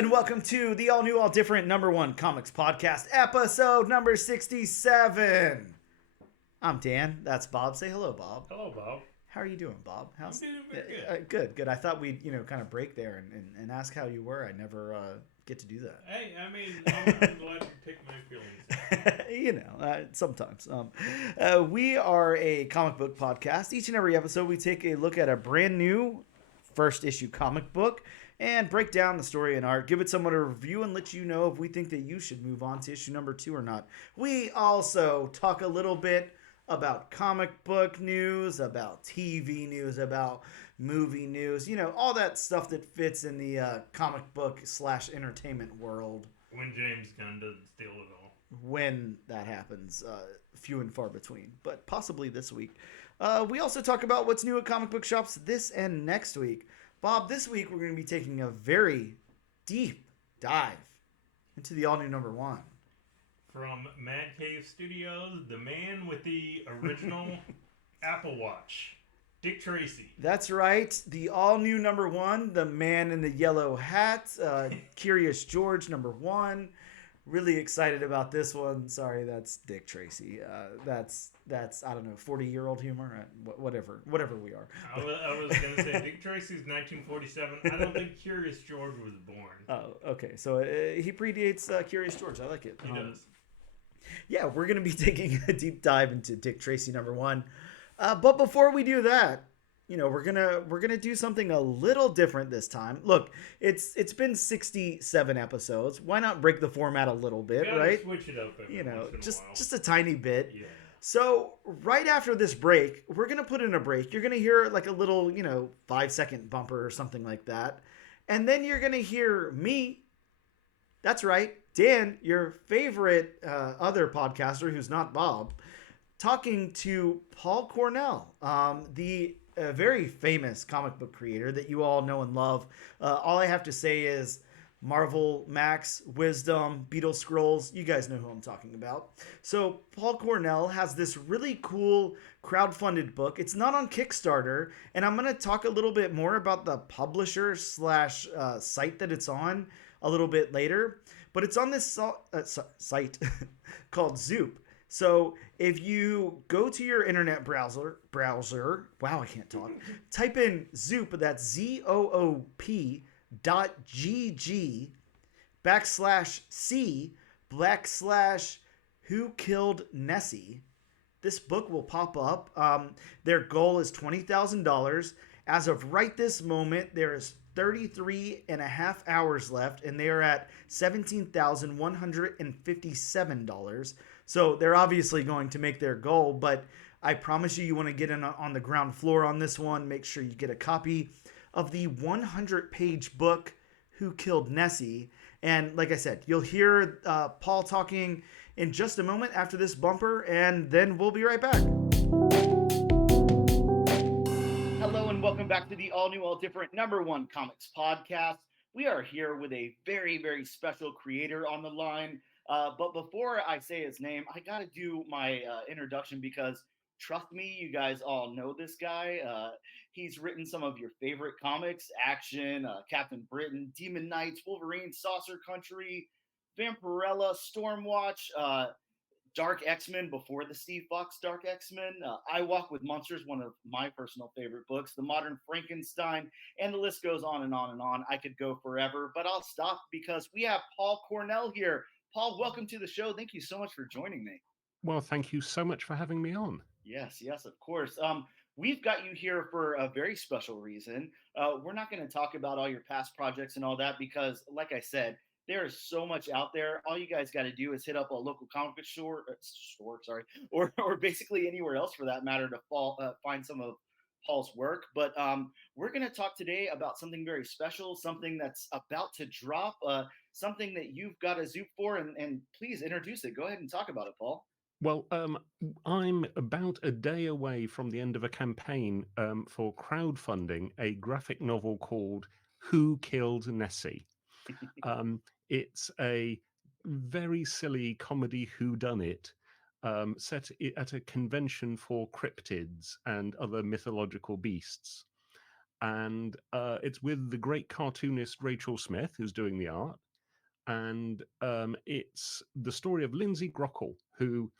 and welcome to the all new, all different #1 comics podcast, episode number 67. I'm Dan. That's Bob. Say hello, Bob. Hello, Bob. How are you doing, Bob? I'm doing very good. Good. I thought we'd, kind of break there and ask how you were. I never get to do that. Hey, I mean, I'm glad you picked my feelings. Sometimes. We are a comic book podcast. Each and every episode, we take a look at a brand new first issue comic book and break down the story and art, give it somewhat a review, and let you know if we think that you should move on to issue number 2 or not. We also talk a little bit about comic book news, about TV news, about movie news, all that stuff that fits in the comic book / entertainment world. When James Gunn doesn't steal it all. When that happens, few and far between, but possibly this week. We also talk about what's new at comic book shops this and next week. Bob, this week we're going to be taking a very deep dive into the all-new #1. From Mad Cave Studios, the man with the original Apple Watch, Dick Tracy. That's right. The all-new #1, the man in the yellow hat, Curious George #1. Really excited about this one. Sorry, that's Dick Tracy. That's I don't know, 40-year-old humor, whatever we are. I was going to say Dick Tracy's 1947. I don't think Curious George was born. Oh, okay. So he predates Curious George. I like it. He does. Yeah, we're going to be taking a deep dive into Dick Tracy #1. But before we do that, we're gonna do something a little different this time. Look, it's been 67 episodes. Why not break the format a little bit, right? Switch it up. Just a tiny bit. Yeah. So right after this break, we're gonna put in a break. You're gonna hear like a little, 5-second bumper or something like that, and then you're gonna hear me. That's right, Dan, your favorite other podcaster who's not Bob, talking to Paul Cornell, the very famous comic book creator that you all know and love. All I have to say is Marvel, Max, Wisdom, Beetle Scrolls. You guys know who I'm talking about. So Paul Cornell has this really cool crowdfunded book. It's not on Kickstarter, and I'm going to talk a little bit more about the publisher / site that it's on a little bit later. But it's on this site called Zoop. So if you go to your internet browser, wow, I can't talk. Type in Zoop, that's ZOOP.gg/C//Who Killed Nessie. This book will pop up. Their goal is $20,000. As of right this moment, there is 33 and a half hours left, and they are at $17,157. So they're obviously going to make their goal, but I promise you want to get in on the ground floor on this one. Make sure you get a copy of the 100-page book, Who Killed Nessie? And like I said, you'll hear Paul talking in just a moment after this bumper, and then we'll be right back. Hello and welcome back to the all-new, all-different #1 comics podcast. We are here with a very, very special creator on the line. But before I say his name, I got to do my introduction because, trust me, you guys all know this guy. He's written some of your favorite comics, Action, Captain Britain, Demon Knights, Wolverine, Saucer Country, Vampirella, Stormwatch, Dark X-Men before the Steve Fox Dark X-Men, I Walk with Monsters, one of my personal favorite books, The Modern Frankenstein, and the list goes on and on and on. I could go forever, but I'll stop because we have Paul Cornell here. Paul, welcome to the show. Thank you so much for joining me. Well, thank you so much for having me on. Yes, of course. We've got you here for a very special reason. We're not going to talk about all your past projects and all that because, like I said, there is so much out there. All you guys got to do is hit up a local comic book store, or basically anywhere else for that matter to find some of Paul's work. But we're going to talk today about something very special, something that's about to drop, something that you've got a Zoop for, and please introduce it. Go ahead and talk about it, Paul. Well, I'm about a day away from the end of a campaign for crowdfunding a graphic novel called Who Killed Nessie? It's a very silly comedy whodunit set at a convention for cryptids and other mythological beasts. and it's with the great cartoonist Rachel Smith, who's doing the art. And it's the story of Lindsay Grockle, who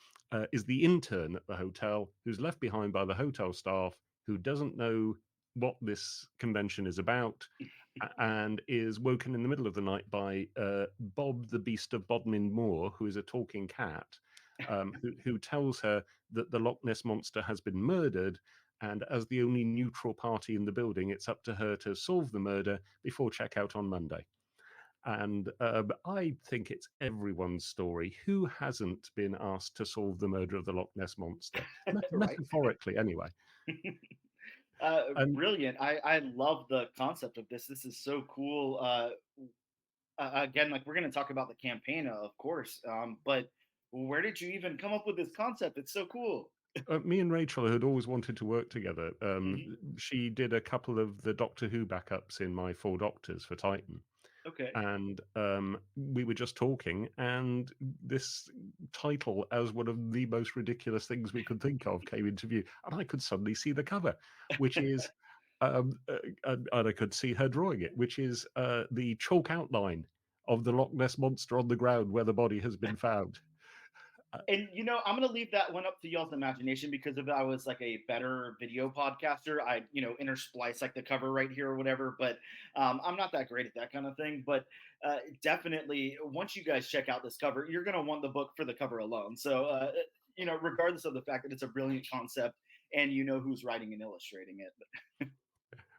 is the intern at the hotel, who's left behind by the hotel staff, who doesn't know what this convention is about, and is woken in the middle of the night by Bob, the Beast of Bodmin Moor, who is a talking cat, who tells her that the Loch Ness Monster has been murdered. And as the only neutral party in the building, it's up to her to solve the murder before checkout on Monday. And I think it's everyone's story. Who hasn't been asked to solve the murder of the Loch Ness Monster? Right. Metaphorically, anyway. And Brilliant. I love the concept of this. This is so cool. Again, like we're going to talk about the campaign, of course. But where did you even come up with this concept? It's so cool. me and Rachel had always wanted to work together. Mhm. She did a couple of the Doctor Who backups in my Four Doctors for Titan. Okay. And we were just talking, and this title, as one of the most ridiculous things we could think of, came into view, and I could suddenly see the cover, which is, and I could see her drawing it, which is the chalk outline of the Loch Ness Monster on the ground where the body has been found. And I'm gonna leave that one up to y'all's imagination, because if I was like a better video podcaster, I'd intersplice like the cover right here or whatever. But I'm not that great at that kind of thing. But definitely, once you guys check out this cover, you're gonna want the book for the cover alone. So regardless of the fact that it's a brilliant concept and you know who's writing and illustrating it.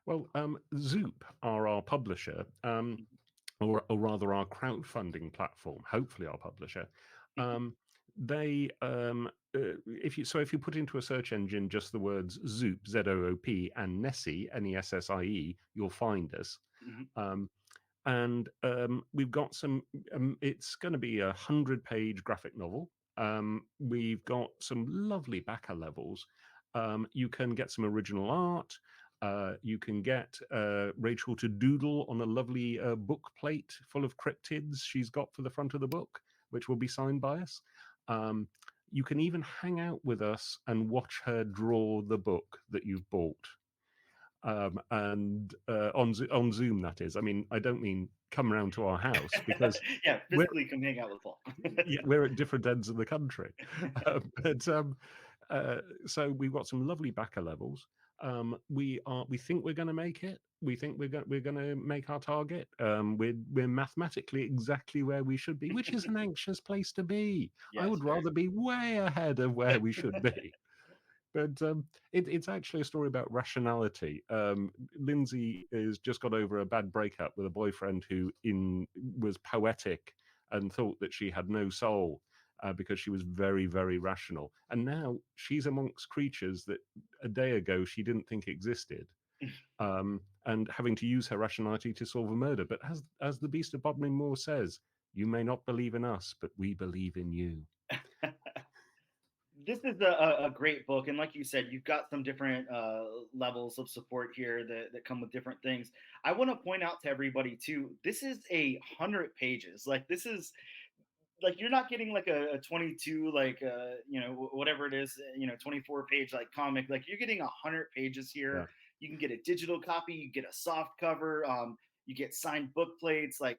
Well, Zoop are our publisher, or rather our crowdfunding platform. Hopefully, our publisher. They if you put into a search engine just the words Zoop, ZOOP, and Nessie, Nessie, you'll find us. And we've got some it's going to be 100-page graphic novel. We've got some lovely backer levels. You can get some original art. You can get Rachel to doodle on a lovely book plate full of cryptids she's got for the front of the book, which will be signed by us. You can even hang out with us and watch her draw the book that you've bought. And on Zoom, that is. I mean, I don't mean come around to our house, because yeah, physically come hang out with Paul. we're at different ends of the country. So we've got some lovely backer levels. We think we're going to make it. We think we're going to make our target. We're mathematically exactly where we should be, which is an anxious place to be. Yes, I would rather be way ahead of where we should be. But it's actually a story about rationality. Lindsay has just got over a bad breakup with a boyfriend who was poetic and thought that she had no soul. Because she was very, very rational. And now she's amongst creatures that a day ago she didn't think existed, and having to use her rationality to solve a murder. But as the Beast of Bodmin Moor says, you may not believe in us, but we believe in you. This is a great book. And like you said, you've got some different levels of support here that come with different things. I want to point out to everybody, too, this is 100 pages. Like, this is... like, you're not getting like a 22, like whatever it is, 24-page like comic. Like, you're getting 100 pages here. Yeah. You can get a digital copy, you get a soft cover, you get signed book plates, like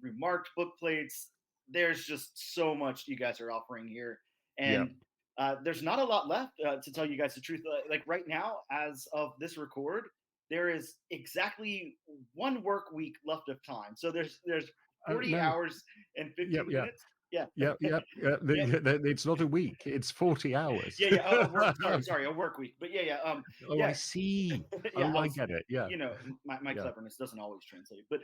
remarked book plates. There's just so much you guys are offering here, and there's not a lot left, to tell you guys the truth. Like right now, as of this record, there is exactly 1 work week left of time. So there's 40 hours and 15 minutes. Yeah. It's not a week; it's 40 hours. Sorry, a work week. But I see. I get it. Yeah. My cleverness doesn't always translate. But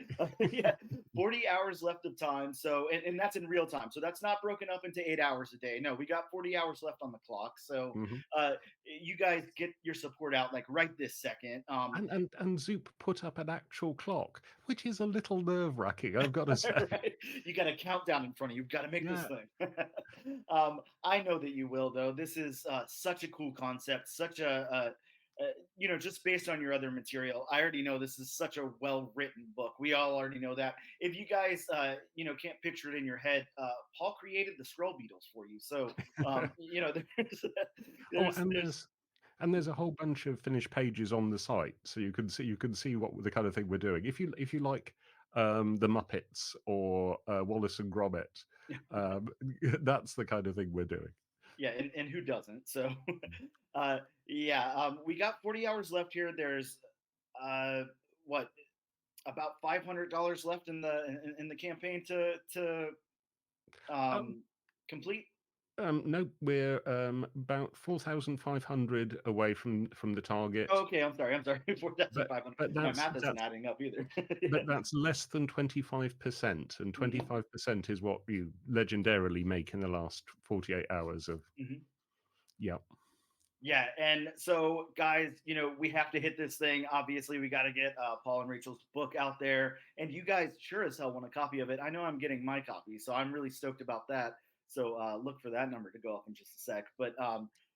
40 hours left of time. So, and that's in real time. So that's not broken up into 8 hours a day. No, we got 40 hours left on the clock. So you guys get your support out like right this second. And Zoop put up an actual clock, which is a little nerve-wracking, I've got to say. Right? You got a countdown in front of you. You've got to make this thing. I know that you will, though. This is such a cool concept, such a just based on your other material, I already know this is such a well-written book. We all already know that. If you guys, can't picture it in your head, Paul created the Scroll Beetles for you. So, And there's a whole bunch of finished pages on the site, so you can see what the kind of thing we're doing. If you like the Muppets or Wallace and Gromit, um, that's the kind of thing we're doing. Yeah, and who doesn't? So, we got 40 hours left here. There's what, about $500 left in the campaign to Um, complete. no, we're about 4,500 away from the target. Okay, I'm sorry. 4,500. But My that's math isn't adding up either. but that's less than 25%, and 25% is what you legendarily make in the last 48 hours of. Yeah. Yeah, and so guys, we have to hit this thing. Obviously, we got to get Paul and Rachel's book out there, and you guys sure as hell want a copy of it. I know I'm getting my copy, so I'm really stoked about that. So look for that number to go up in just a sec. But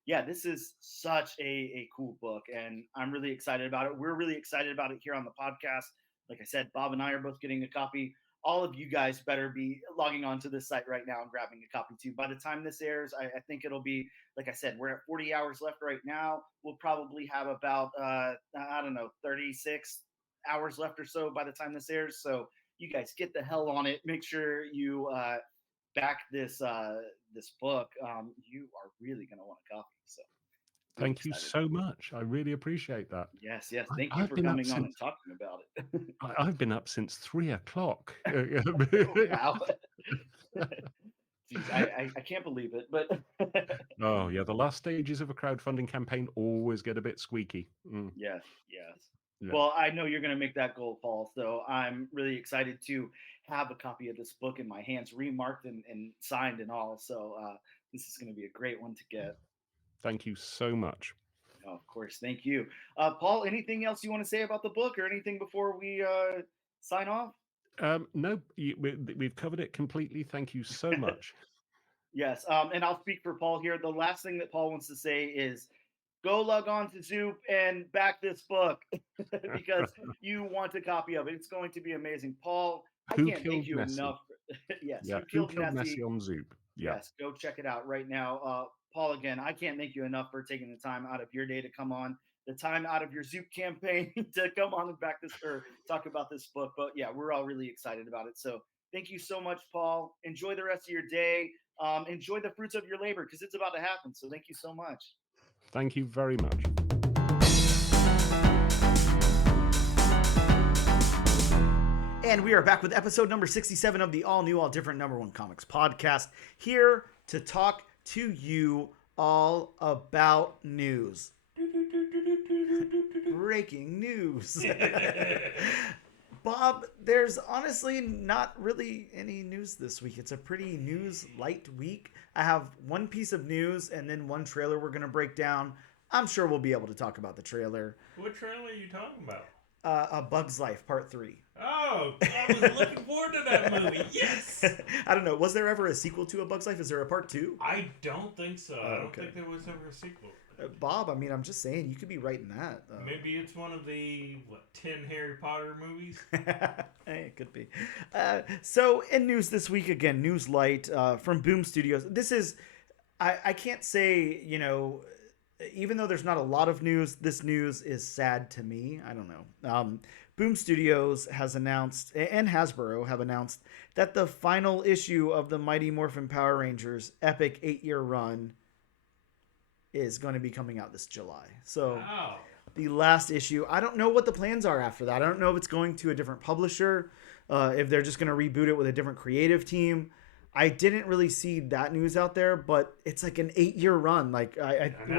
yeah, this is such a cool book, and I'm really excited about it. We're really excited about it here on the podcast. Like I said, Bob and I are both getting a copy. All of you guys better be logging on to this site right now and grabbing a copy too. By the time this airs, I think it'll be, like I said, we're at 40 hours left right now. We'll probably have about, 36 hours left or so by the time this airs. So you guys get the hell on it. Make sure you back this book. You are really going to want a copy. So Thank you so much. I really appreciate that. Yes. Thank you for coming on and talking about it. I've been up since 3 o'clock. Wow. Jeez, I can't believe it, but oh yeah, the last stages of a crowdfunding campaign always get a bit squeaky. Yes. Yeah. Well, I know you're going to make that goal, Paul. So I'm really excited to have a copy of this book in my hands, remarked and signed and all. So this is going to be a great one to get. Thank you so much. Oh, of course. Thank you. Paul, anything else you want to say about the book or anything before we sign off? No, we've covered it completely. Thank you so much. Yes. And I'll speak for Paul here. The last thing that Paul wants to say is go log on to Zoop and back this book because you want a copy of it. It's going to be amazing. Paul, I can't thank you enough. Yes. Yeah, Who Killed Nessie on Zoop. Yeah. Yes. Go check it out right now. Paul, again, I can't thank you enough for taking the time out of your day to come on, the time out of your Zoop campaign to come on and back this or talk about this book. But yeah, we're all really excited about it. So thank you so much, Paul. Enjoy the rest of your day. Enjoy the fruits of your labor because it's about to happen. So thank you so much. Thank you very much. And we are back with episode number 67 of the all new, all different number one comics podcast, here to talk to you all about news. Breaking news. Bob, there's honestly not really any news this week. It's a pretty news light week. I have one piece of news and then one trailer we're going to break down. I'm sure we'll be able to talk about the trailer. What trailer are you talking about? A Bug's Life, Part 3. Oh, I was looking forward to that movie. Yes! I don't know. Was there ever a sequel to A Bug's Life? Is there a Part 2? I don't think so. I don't think there was ever a sequel. Bob, I mean, I'm just saying, you could be right in that. Maybe it's one of the, 10 Harry Potter movies? It could be. So, in news this week, again, News Light from Boom Studios. This is, I can't say, even though there's not a lot of news, this news is sad to me. I don't know. Boom Studios has announced, and Hasbro have announced, that the final issue of the Mighty Morphin Power Rangers epic 8-year run is going to be coming out this July. So wow. The last issue, I don't know what the plans are after that. I don't know if it's going to a different publisher, if they're just going to reboot it with a different creative team. I didn't really see that news out there, but it's like an 8-year run. Like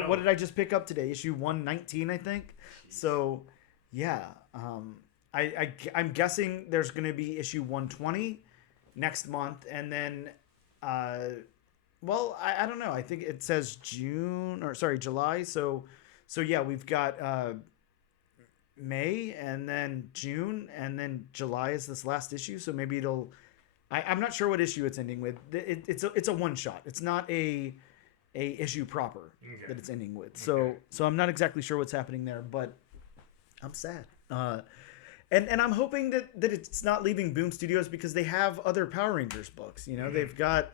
what did I just pick up today? Issue 119, I think. So yeah, I'm guessing there's going to be issue 120 next month, and then well, I don't know. I think it says July. So yeah, we've got May and then June and then July is this last issue. So maybe I'm not sure what issue it's ending with. It's a one shot. It's not a issue proper that it's ending with. So I'm not exactly sure what's happening there, but I'm sad. And I'm hoping that it's not leaving Boom Studios because they have other Power Rangers books. They've got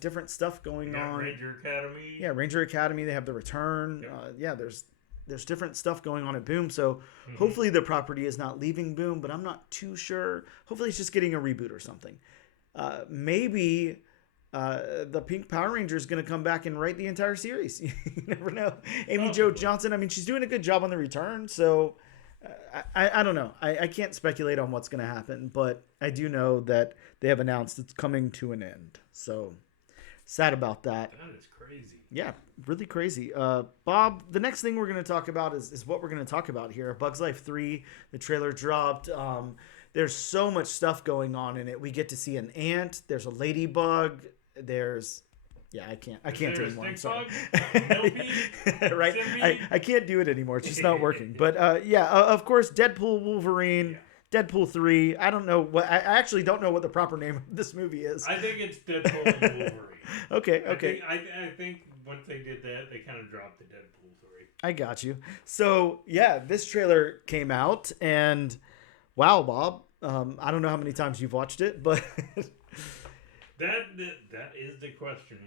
different stuff going on. Ranger Academy. Yeah, Ranger Academy. They have the return. Yep. There's different stuff going on at Boom. So hopefully the property is not leaving Boom, but I'm not too sure. Hopefully it's just getting a reboot or something. Maybe the Pink Power Ranger is going to come back and write the entire series. You never know. Amy Jo Johnson, I mean, she's doing a good job on the return. So I don't know. I can't speculate on what's going to happen, but I do know that they have announced it's coming to an end. So sad about that. That is crazy. Yeah, really crazy. Bob, the next thing we're going to talk about is what we're going to talk about here. Bugs Life 3, the trailer dropped. There's so much stuff going on in it. We get to see an ant. There's a ladybug. There's... Yeah, I can't do it anymore. I'm sorry. Right? I can't do it anymore. It's just not working. But of course, Deadpool Wolverine, Deadpool 3. I don't know what... I actually don't know what the proper name of this movie is. I think it's Deadpool and Wolverine. Okay. I think once they did that, they kind of dropped the Deadpool 3. I got you. So, yeah, this trailer came out, and wow, Bob. I don't know how many times you've watched it, but... That is the question.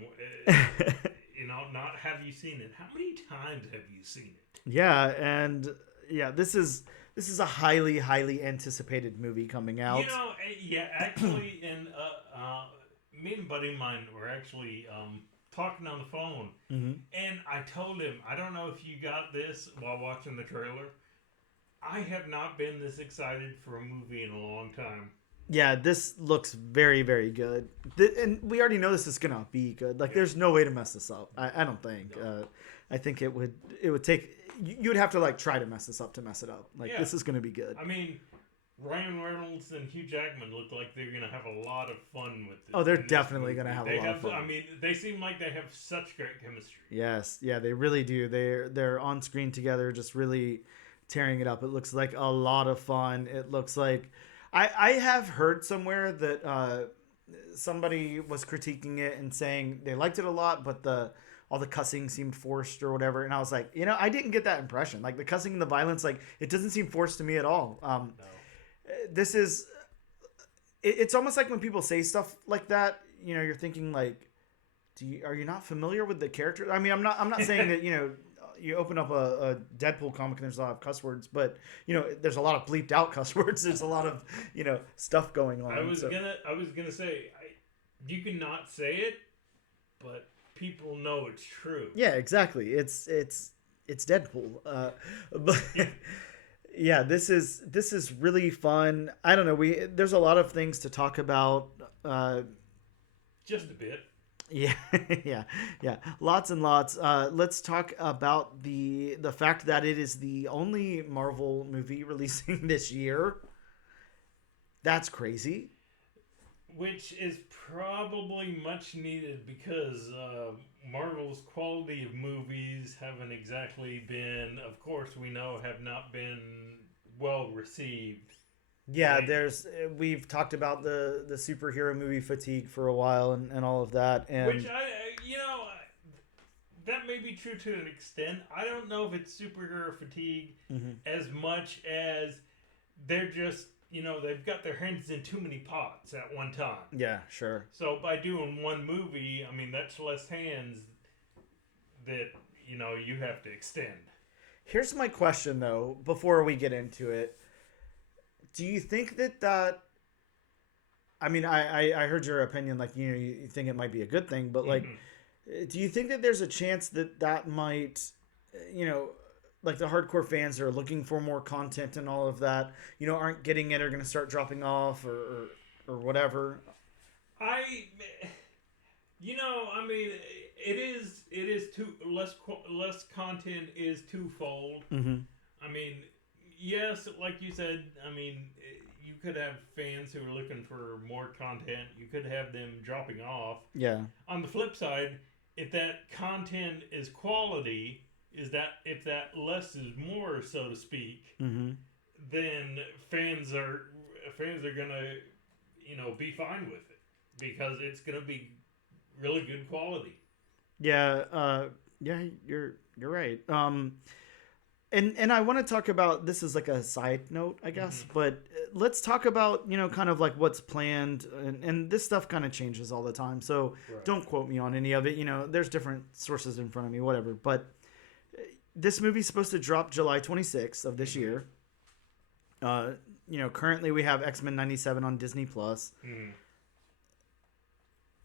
Not have you seen it? How many times have you seen it? Yeah, and this is a highly, highly anticipated movie coming out. Actually, and me and a buddy of mine were actually talking on the phone, and I told him, I don't know if you got this while watching the trailer. I have not been this excited for a movie in a long time. Yeah, this looks very, very good. And we already know this is going to be good. Like, there's no way to mess this up. I don't think. No. I think it would take... You would have to, like, try to mess this up to mess it up. Like, this is going to be good. I mean, Ryan Reynolds and Hugh Jackman look like they're going to have a lot of fun with it. Oh, they're definitely going to have a lot of fun. I mean, they seem like they have such great chemistry. Yes. Yeah, they really do. They're on screen together, just really tearing it up. It looks like a lot of fun. It looks like... I have heard somewhere that somebody was critiquing it and saying they liked it a lot, but all the cussing seemed forced or whatever. And I was like, I didn't get that impression. Like the cussing and the violence, like it doesn't seem forced to me at all. No. This is, it's almost like when people say stuff like that, you're thinking like, are you not familiar with the character? I mean, I'm not saying that, you open up a Deadpool comic and there's a lot of cuss words, but there's a lot of bleeped out cuss words. There's a lot of stuff going on. I was gonna say you can not say it, but people know it's true. Yeah, exactly. It's Deadpool. But yeah, this is really fun. I don't know. There's a lot of things to talk about. Just a bit. Yeah. Lots and lots. Let's talk about the fact that it is the only Marvel movie releasing this year. That's crazy. Which is probably much needed because Marvel's quality of movies haven't exactly been, of course we know, have not been well received. Yeah, we've talked about the superhero movie fatigue for a while and all of that, and which that may be true to an extent. I don't know if it's superhero fatigue as much as they're just they've got their hands in too many pots at one time. Yeah, sure. So by doing one movie, I mean that's less hands that you have to extend. Here's my question though, before we get into it. Do you think that I mean, I heard your opinion, like, you think it might be a good thing, but like, do you think that there's a chance that might, like the hardcore fans that are looking for more content and all of that, aren't getting it, are going to start dropping off or whatever? I mean, it is too less content is twofold. I mean, yes, like you said, I mean, you could have fans who are looking for more content. You could have them dropping off. Yeah. On the flip side, if that content is quality, if that less is more, so to speak, then fans are gonna, be fine with it because it's gonna be really good quality. Yeah. Yeah, you're right. And I want to talk about, this is like a side note, I guess, but let's talk about, kind of like what's planned, and this stuff kind of changes all the time. So don't quote me on any of it. There's different sources in front of me, whatever. But this movie's supposed to drop July 26th of this year. Currently we have X-Men 97 on Disney Plus.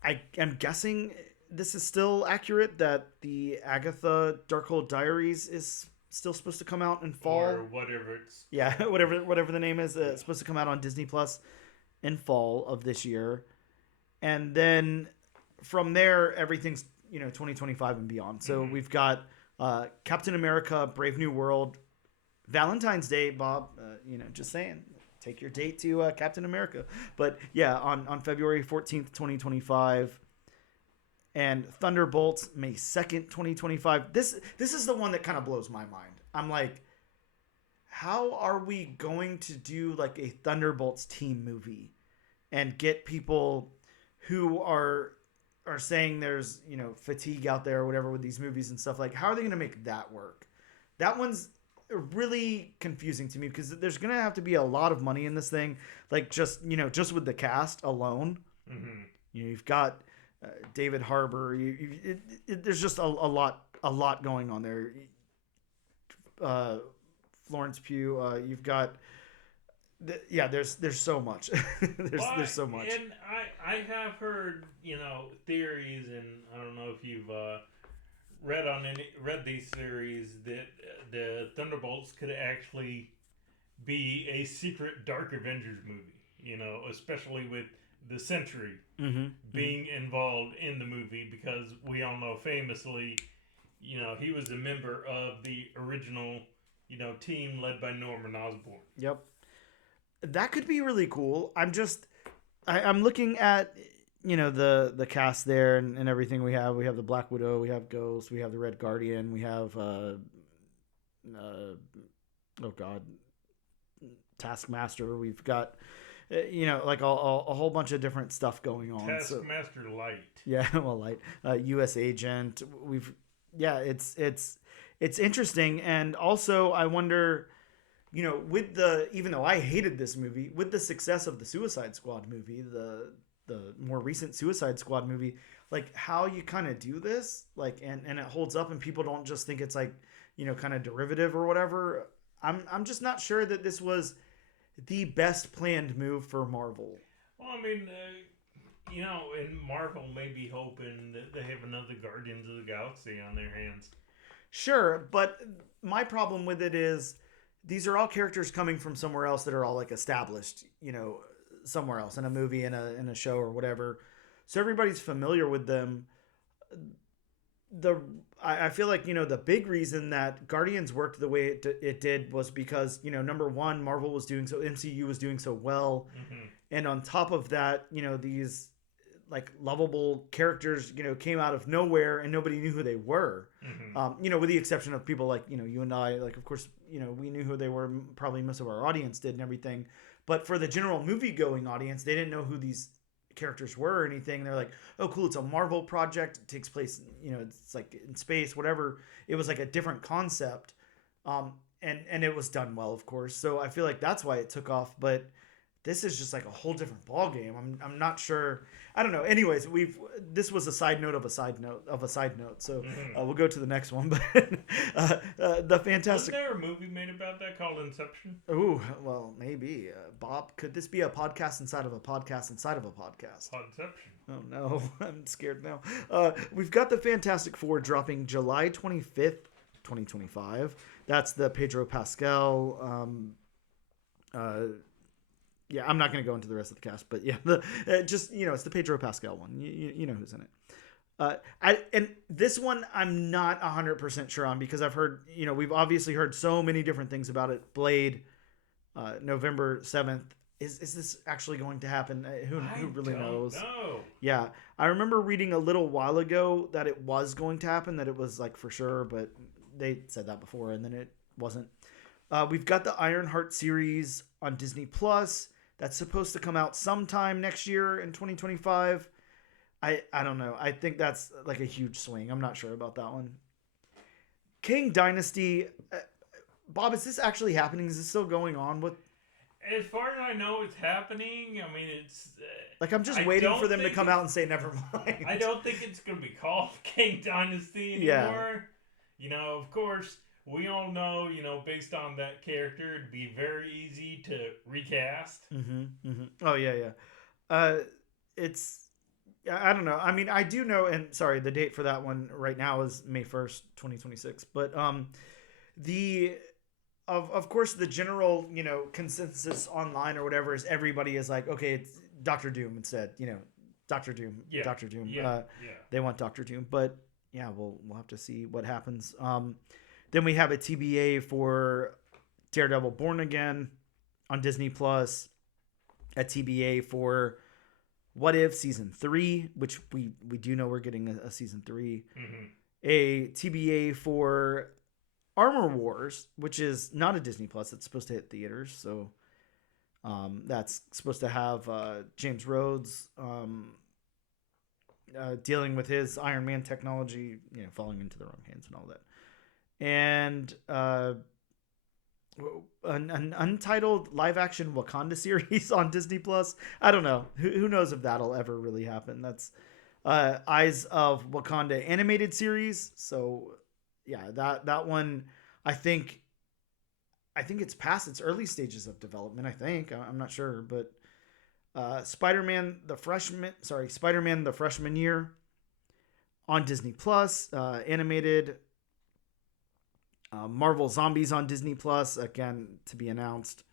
I am guessing this is still accurate, that the Agatha Darkhold Diaries is still supposed to come out in fall, or whatever it's whatever the name is. It's supposed to come out on Disney Plus in fall of this year, and then from there everything's 2025 and beyond. So we've got Captain America: Brave New World, Valentine's Day, Bob. Just saying, take your date to Captain America. But yeah, on February 14th, 2025. And Thunderbolts, May 2nd, 2025. This is the one that kind of blows my mind. I'm like, how are we going to do like a Thunderbolts team movie and get people who are saying there's, fatigue out there or whatever with these movies and stuff? Like, how are they going to make that work? That one's really confusing to me, because there's going to have to be a lot of money in this thing. Like, just with the cast alone. You've got David Harbour. There's just a lot going on there. Florence Pugh. You've got there's so much. there's so much. And I have heard theories, and I don't know if you've read these theories, that the Thunderbolts could actually be a secret Dark Avengers movie. Especially with the Sentry being involved in the movie, because we all know famously, he was a member of the original, team led by Norman Osborn. Yep. That could be really cool. I'm looking at, the cast there and everything we have. We have the Black Widow, we have Ghost, we have the Red Guardian, we have, Taskmaster. We've got, like a whole bunch of different stuff going on. Taskmaster Light. Yeah, well, Light. U.S. Agent. It's interesting, and also I wonder, even though I hated this movie, with the success of the Suicide Squad movie, the more recent Suicide Squad movie, like how you kind of do this, like, and it holds up, and people don't just think it's like, kind of derivative or whatever. I'm just not sure that this was the best planned move for Marvel. Well, I mean, and Marvel may be hoping that they have another Guardians of the Galaxy on their hands. Sure, but my problem with it is these are all characters coming from somewhere else that are all like established, somewhere else in a movie, in a show or whatever. So everybody's familiar with them. I feel like, the big reason that Guardians worked the way it did was because, number one, MCU was doing so well. And on top of that, these like lovable characters, came out of nowhere and nobody knew who they were. With the exception of people like, you and I, like, of course, we knew who they were. Probably most of our audience did and everything. But for the general movie going audience, they didn't know who these characters were or anything. They're like, oh cool, it's a Marvel project, it takes place, it's like in space, whatever. It was like a different concept, and it was done well, of course. So I feel like that's why it took off. But this is just like a whole different ball game. I'm not sure. I don't know. Anyways, this was a side note of a side note of a side note. So we'll go to the next one. But the fantastic. Wasn't there a movie made about that called Inception? Ooh, well, maybe. Bob, could this be a podcast inside of a podcast inside of a podcast? Podception. Oh no, I'm scared now. We've got the Fantastic Four dropping July 25th, 2025. That's the Pedro Pascal. Yeah, I'm not going to go into the rest of the cast, but yeah, it's the Pedro Pascal one. You know who's in it. And this one I'm not 100% sure on, because I've heard, we've obviously heard so many different things about it. Blade, November 7th. Is this actually going to happen? Who really knows? No. Yeah, I remember reading a little while ago that it was going to happen, that it was like for sure, but they said that before and then it wasn't. We've got the Ironheart series on Disney Plus. That's supposed to come out sometime next year in 2025. I don't know. I think that's like a huge swing. I'm not sure about that one. King Dynasty. Bob, is this actually happening? Is this still going on with? As far as I know, it's happening. I mean, it's Like, I'm just I waiting don't for them to think come out and say never mind. I don't think it's going to be called King Dynasty Yeah. anymore. You know, of course, we all know, you know, based on that character, it'd be very easy to recast. Oh yeah. It's I don't know. I mean, I do know, and sorry, the date for that one right now is May 1st, 2026. But the of course the general, you know, consensus online or whatever is everybody is like, okay, it's Doctor Doom instead. You know, Doctor Doom, Yeah. Doctor Doom. Yeah. They want Doctor Doom, but yeah, we'll have to see what happens. Then we have a TBA for Daredevil Born Again on Disney Plus. A TBA for What If Season 3, which we do know we're getting a Season 3. Mm-hmm. A TBA for Armor Wars, which is not a Disney Plus. It's supposed to hit theaters. So that's supposed to have James Rhodes dealing with his Iron Man technology, you know, falling into the wrong hands and all that. And an untitled live action Wakanda series on Disney Plus. I don't know. Who knows if that'll ever really happen. That's Eyes of Wakanda animated series. So yeah, that one, I think it's past its early stages of development. I think I'm not sure, but Spider-Man the Freshman Year on Disney Plus, animated. Marvel Zombies on Disney Plus, again to be announced.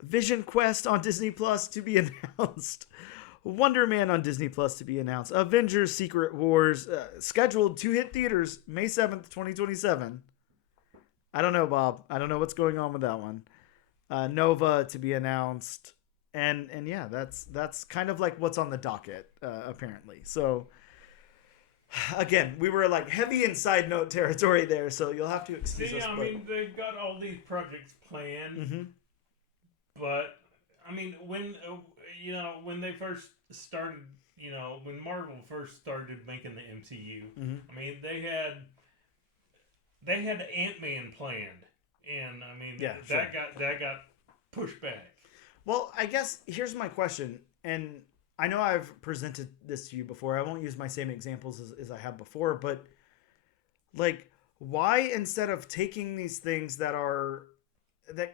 Vision Quest on Disney Plus to be announced. Wonder Man on Disney Plus to be announced. Avengers Secret Wars scheduled to hit theaters May 7th, 2027. I don't know, Bob. I don't know what's going on with that one. Nova to be announced. And yeah, that's kind of like what's on the docket, apparently. So again, we were like heavy in side note territory there, so you'll have to excuse us. I mean, they've got all these projects planned, Mm-hmm. but I mean, when when they first started, when Marvel first started making the MCU, Mm-hmm. I mean, they had Ant-Man planned, and I mean, Yeah, that got pushed back. Well, I guess here's my question, and I know I've presented this to you before. I won't use my same examples as I have before, but like, why instead of taking these things that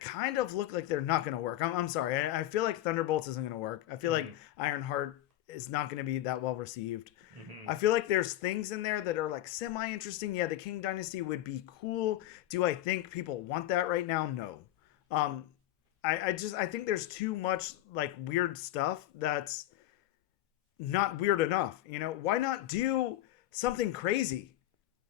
kind of look like they're not going to work? I'm sorry. I feel like Thunderbolts isn't going to work. I feel like Ironheart is not going to be that well received. Mm-hmm. I feel like there's things in there that are like semi-interesting. Yeah, the King Dynasty would be cool. Do I think people want that right now? No. I think there's too much like weird stuff that's not weird enough. You know, why not do something crazy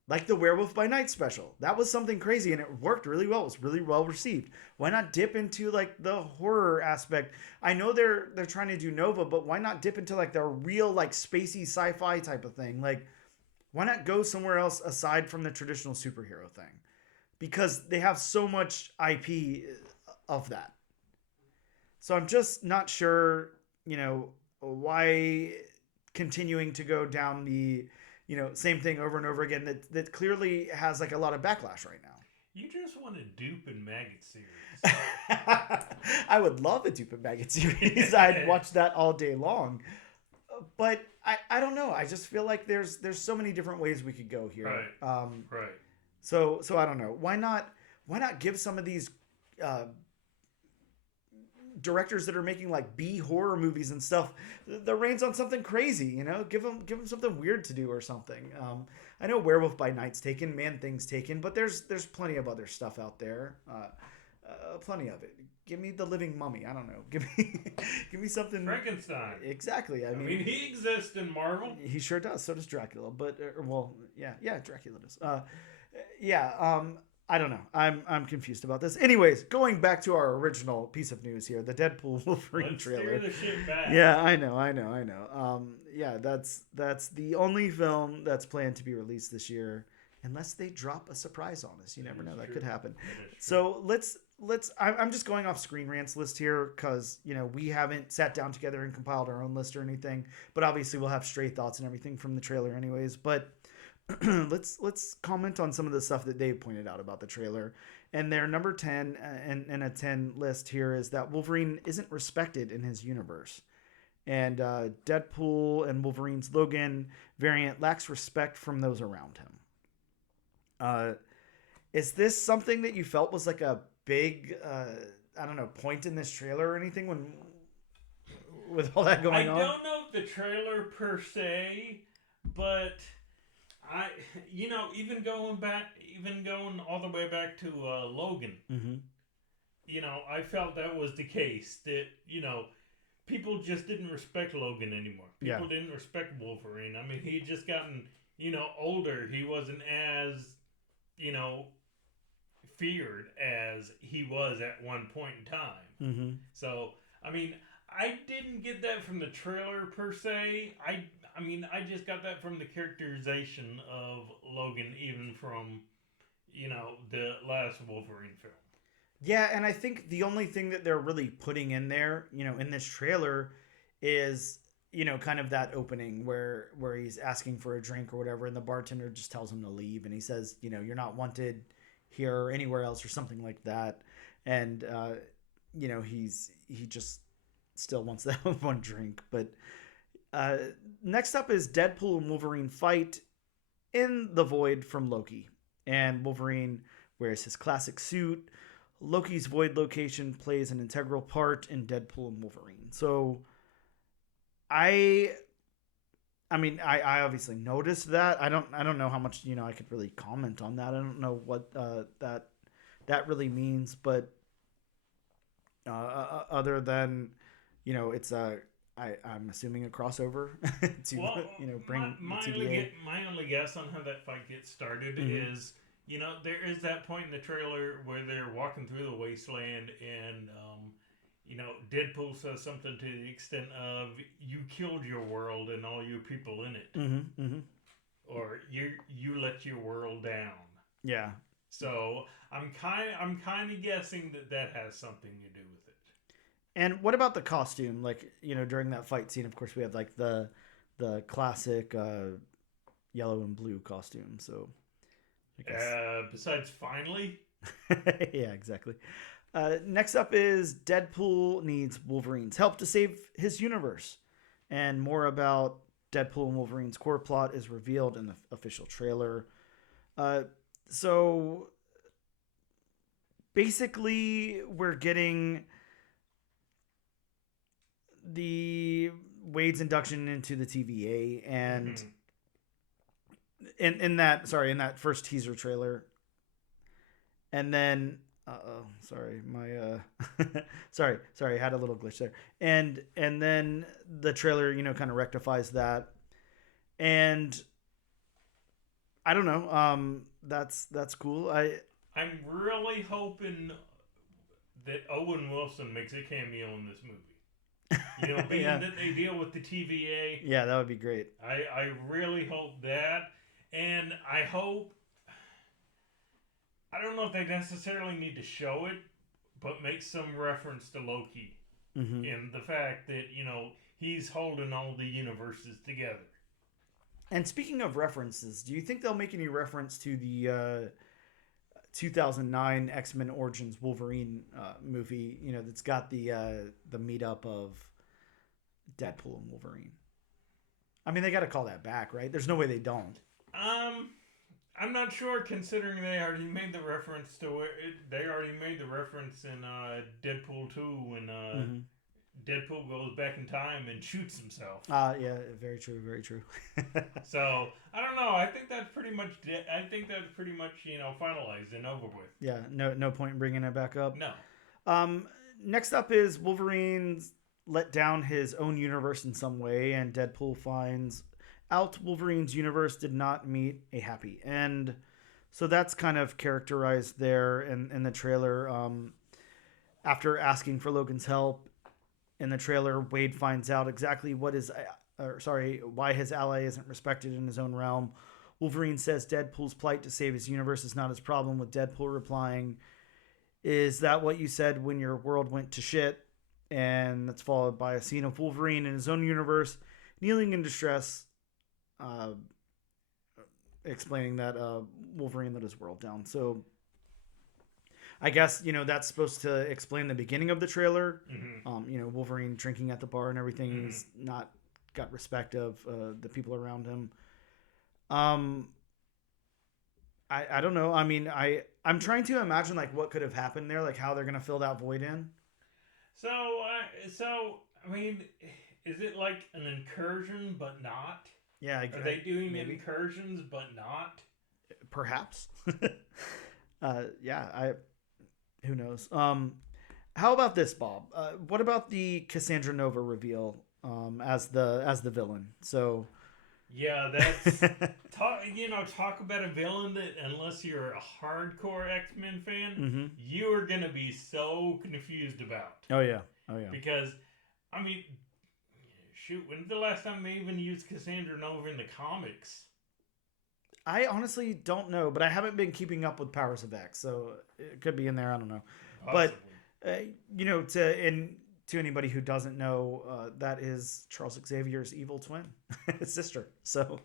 like the Werewolf by Night special? That was something crazy and it worked really well. It was really well received. Why not dip into like the horror aspect? I know they're trying to do Nova, but why not dip into like the real like spacey sci-fi type of thing? Like, why not go somewhere else aside from the traditional superhero thing? Because they have so much IP of that. So I'm just not sure, why continuing to go down the, same thing over and over again that clearly has like a lot of backlash right now. You just want a Dupe and Maggot series. I would love a Dupe and Maggot series. I'd watch that all day long. But I don't know. I just feel like there's so many different ways we could go here. Right. Right. So I don't know. Why not give some of these directors that are making like B horror movies and stuff the reins on something crazy, give them something weird to do or something. I know Werewolf by Night's taken, Man Thing's taken, but there's plenty of other stuff out there. Plenty of it. Give me the Living Mummy. I don't know. Give me something. Frankenstein. Exactly. I mean, he exists in Marvel. He sure does. So does Dracula. But yeah, Dracula does. I don't know. I'm confused about this. Anyways, going back to our original piece of news here, the Deadpool Wolverine trailer. Steer the shit back. Yeah, I know. That's the only film that's planned to be released this year, unless they drop a surprise on us. You never know. That could happen. So let's. I'm just going off Screen Rant's list here because we haven't sat down together and compiled our own list or anything. But obviously we'll have stray thoughts and everything from the trailer, anyways. But let's comment on some of the stuff that Dave pointed out about the trailer. And their number 10 and a 10 list here is that Wolverine isn't respected in his universe. And Deadpool and Wolverine's Logan variant lacks respect from those around him. Is this something that you felt was like a big, I don't know, point in this trailer or anything with all that going on? I don't know the trailer per se, but even going all the way back to Logan, I felt that was the case. That people just didn't respect Logan anymore. People didn't respect Wolverine. I mean, he had just gotten older. He wasn't as feared as he was at one point in time. So, I mean, I didn't get that from the trailer per se. I just got that from the characterization of Logan, even from, the last Wolverine film. Yeah, and I think the only thing that they're really putting in there, in this trailer is, kind of that opening where he's asking for a drink or whatever, and the bartender just tells him to leave, and he says, you're not wanted here or anywhere else or something like that. And, he just still wants that one drink. But next up is Deadpool and Wolverine fight in the void from Loki. And Wolverine wears his classic suit. Loki's void location plays an integral part in Deadpool and Wolverine. So I obviously noticed that. I don't know how much, I could really comment on that. I don't know what that really means, but other than, it's I'm assuming a crossover to bring my the TVA. my only guess on how that fight gets started is there is that point in the trailer where they're walking through the wasteland and Deadpool says something to the extent of "You killed your world and all your people in it," or "You let your world down." Yeah. So I'm kind of guessing that has something to do with it. And what about the costume? Like, during that fight scene, of course, we have like the classic yellow and blue costume. So, I guess. Besides, finally. Yeah, exactly. Next up is Deadpool needs Wolverine's help to save his universe. And more about Deadpool and Wolverine's core plot is revealed in the official trailer. So basically, we're getting the Wade's induction into the TVA, and in that first teaser trailer, and then sorry, I had a little glitch there, and then the trailer kind of rectifies that, and I don't know, that's cool. I'm really hoping that Owen Wilson makes a cameo in this movie. Being that they deal with the TVA. Yeah, that would be great. I really hope that. And I hope... I don't know if they necessarily need to show it, but make some reference to Loki. And the fact that, he's holding all the universes together. And speaking of references, do you think they'll make any reference to the 2009 X-Men Origins Wolverine movie, that's got the meetup of Deadpool and Wolverine? I mean, they got to call that back, right? There's no way they don't. I'm not sure, considering they already made the reference to it. They already made the reference in Deadpool 2 when Deadpool goes back in time and shoots himself. Yeah, very true, very true. So I don't know. I think that's pretty much finalized and over with. Yeah, no point in bringing it back up. No. Next up is Wolverine's let down his own universe in some way, and Deadpool finds out Wolverine's universe did not meet a happy end. So that's kind of characterized there in the trailer. After asking for Logan's help in the trailer, Wade finds out exactly why his ally isn't respected in his own realm. Wolverine says Deadpool's plight to save his universe is not his problem, with Deadpool replying, "Is that what you said when your world went to shit?" And that's followed by a scene of Wolverine in his own universe, kneeling in distress, explaining that Wolverine let his world down. So I guess, that's supposed to explain the beginning of the trailer. Mm-hmm. Wolverine drinking at the bar and everything. Mm-hmm. He's not got respect of the people around him. I don't know. I mean, I'm trying to imagine like what could have happened there, like how they're gonna fill that void in. So I mean, is it like an incursion but not? Yeah, are they doing maybe incursions but not? Perhaps. Yeah. Who knows? How about this, Bob? What about the Cassandra Nova reveal as the villain? So. Yeah, that's talk about a villain that unless you're a hardcore X-Men fan, mm-hmm. you are gonna be so confused about. Oh yeah. Because, I mean, shoot, when's the last time they even used Cassandra Nova in the comics? I honestly don't know, but I haven't been keeping up with Powers of X, so it could be in there. I don't know. Possibly. But to anybody who doesn't know, that is Charles Xavier's evil twin, sister. So,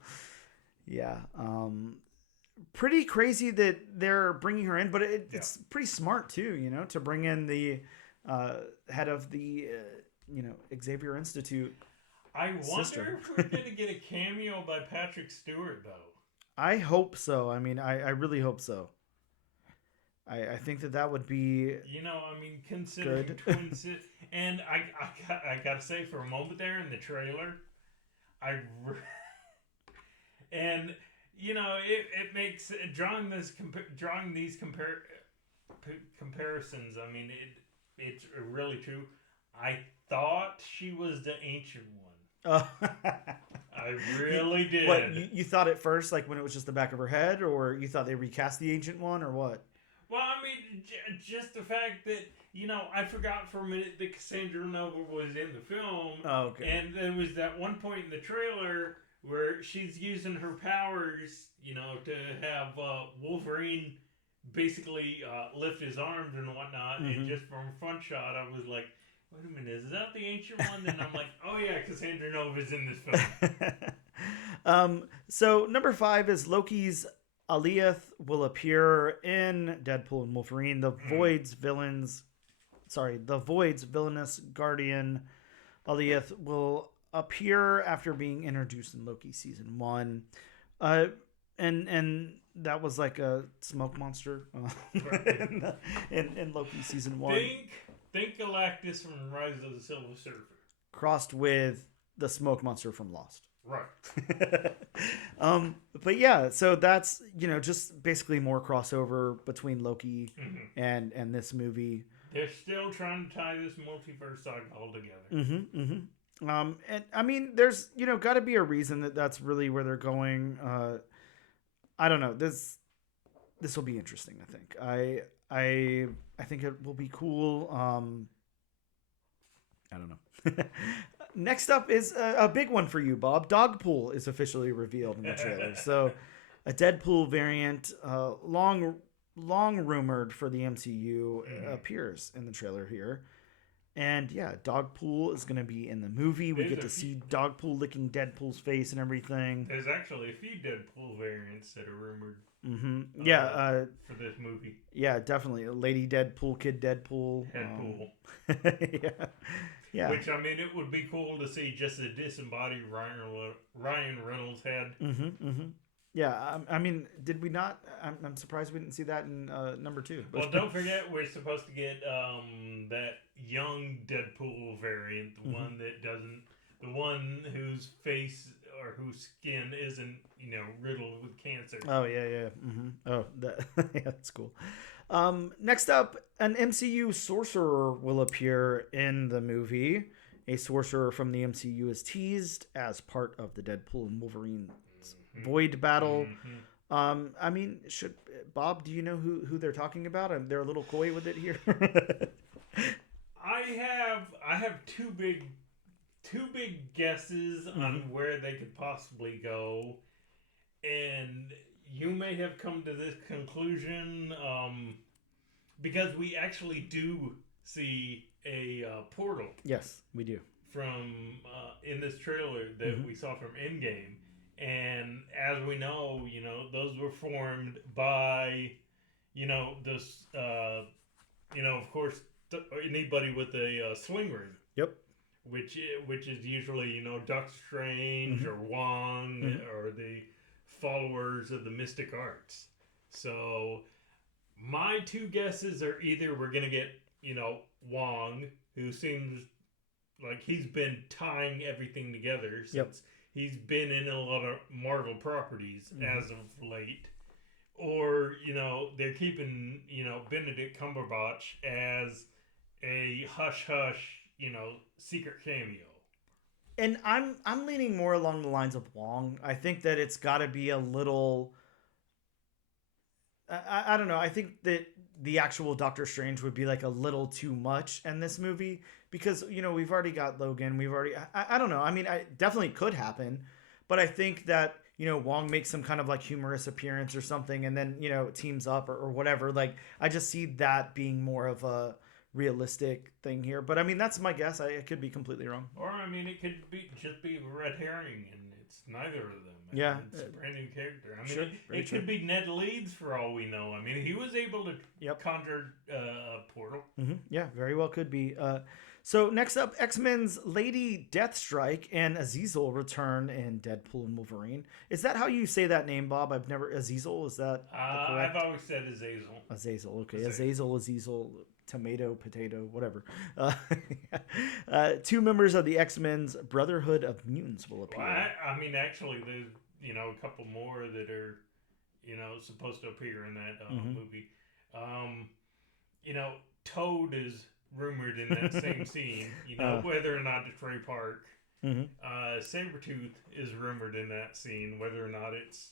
yeah, pretty crazy that they're bringing her in, but it's pretty smart too, to bring in the head of the Xavier Institute. I wonder if we're gonna get a cameo by Patrick Stewart though. I hope so. I mean, I really hope so. I think that would be considering good. twins, and I gotta say for a moment there in the trailer, it makes drawing these comparisons. I mean, it's really true. I thought she was the ancient one. Oh. I really did. What you thought at first, like when it was just the back of her head, or you thought they recast the ancient one, or what? Well, I mean, just the fact that, I forgot for a minute that Cassandra Nova was in the film. Oh, okay. And there was that one point in the trailer where she's using her powers, to have Wolverine basically lift his arms and whatnot. Mm-hmm. And just from a front shot, I was like, wait a minute, is that the ancient one? And I'm like, oh yeah, Cassandra Nova's in this film. So number 5 is Loki's Alioth will appear in Deadpool and Wolverine. The Void's villainous guardian Alioth will appear after being introduced in Loki season 1. And that was like a smoke monster in Loki season 1. Think Galactus from Rise of the Silver Surfer. Crossed with the smoke monster from Lost. Right. But yeah, so that's, just basically more crossover between Loki and this movie. They're still trying to tie this multiverse saga all together. And I mean, there's, got to be a reason that's really where they're going. I don't know. This will be interesting, I think. I think it will be cool. I don't know. Next up is a big one for you, Bob. Dogpool is officially revealed in the trailer. So, a Deadpool variant, long rumored for the MCU, appears in the trailer here. And yeah, Dogpool is going to be in the movie. We get to see Dogpool licking Deadpool's face and everything. There's actually a few Deadpool variants that are rumored. For this movie. Yeah, definitely. Lady Deadpool, Kid Deadpool. Deadpool. Yeah. Which, I mean, it would be cool to see just a disembodied Ryan Reynolds head. Yeah, I mean, did we not? I'm surprised we didn't see that in number 2. Well, don't forget, we're supposed to get that young Deadpool variant, the one whose face or whose skin isn't, riddled with cancer. Oh, yeah. Oh, that's cool. Next up, an MCU sorcerer will appear in the movie. A sorcerer from the MCU is teased as part of the Deadpool and Wolverine Void battle. I mean, Bob, do you know who they're talking about? They're a little coy with it here. I have two big guesses on where they could possibly go, and you may have come to this conclusion because we actually do see a portal. Yes, we do. From in this trailer that we saw from Endgame. And as we know, those were formed by, this, of course, anybody with a sling ring. Yep. Which is usually, Doctor Strange or Wong or the followers of the mystic arts. So my two guesses are either we're going to get, Wong, who seems like he's been tying everything together since he's been in a lot of Marvel properties as of late. Or, they're keeping, Benedict Cumberbatch as a hush-hush, secret cameo. And I'm leaning more along the lines of Wong. I think that it's got to be a little... I don't know. I think that the actual Doctor Strange would be like a little too much in this movie because, we've already got Logan. We've already... I don't know. I mean, it definitely could happen. But I think that, Wong makes some kind of like humorous appearance or something and then, teams up or whatever. Like, I just see that being more of a realistic thing here. But I mean, that's my guess. I could be completely wrong. Or, I mean, it could just be a red herring and it's neither of them. Yeah. It's a brand new character. I mean, Sure, it could be Ned Leeds for all we know. I mean, he was able to conjure a portal. Yeah, very well could be. So next up, X-Men's Lady Deathstrike and Azazel return in Deadpool and Wolverine. Is that how you say that name, Bob? I've never... Azazel, is that the correct? I've always said Azazel. Azazel, okay. Azazel, tomato, potato, whatever. Two members of the X-Men's Brotherhood of Mutants will appear. Well, I mean, actually, there's, a couple more that are, supposed to appear in that movie. Toad is rumored in that same scene, whether or not it's Ray Park. Sabretooth is rumored in that scene, whether or not it's,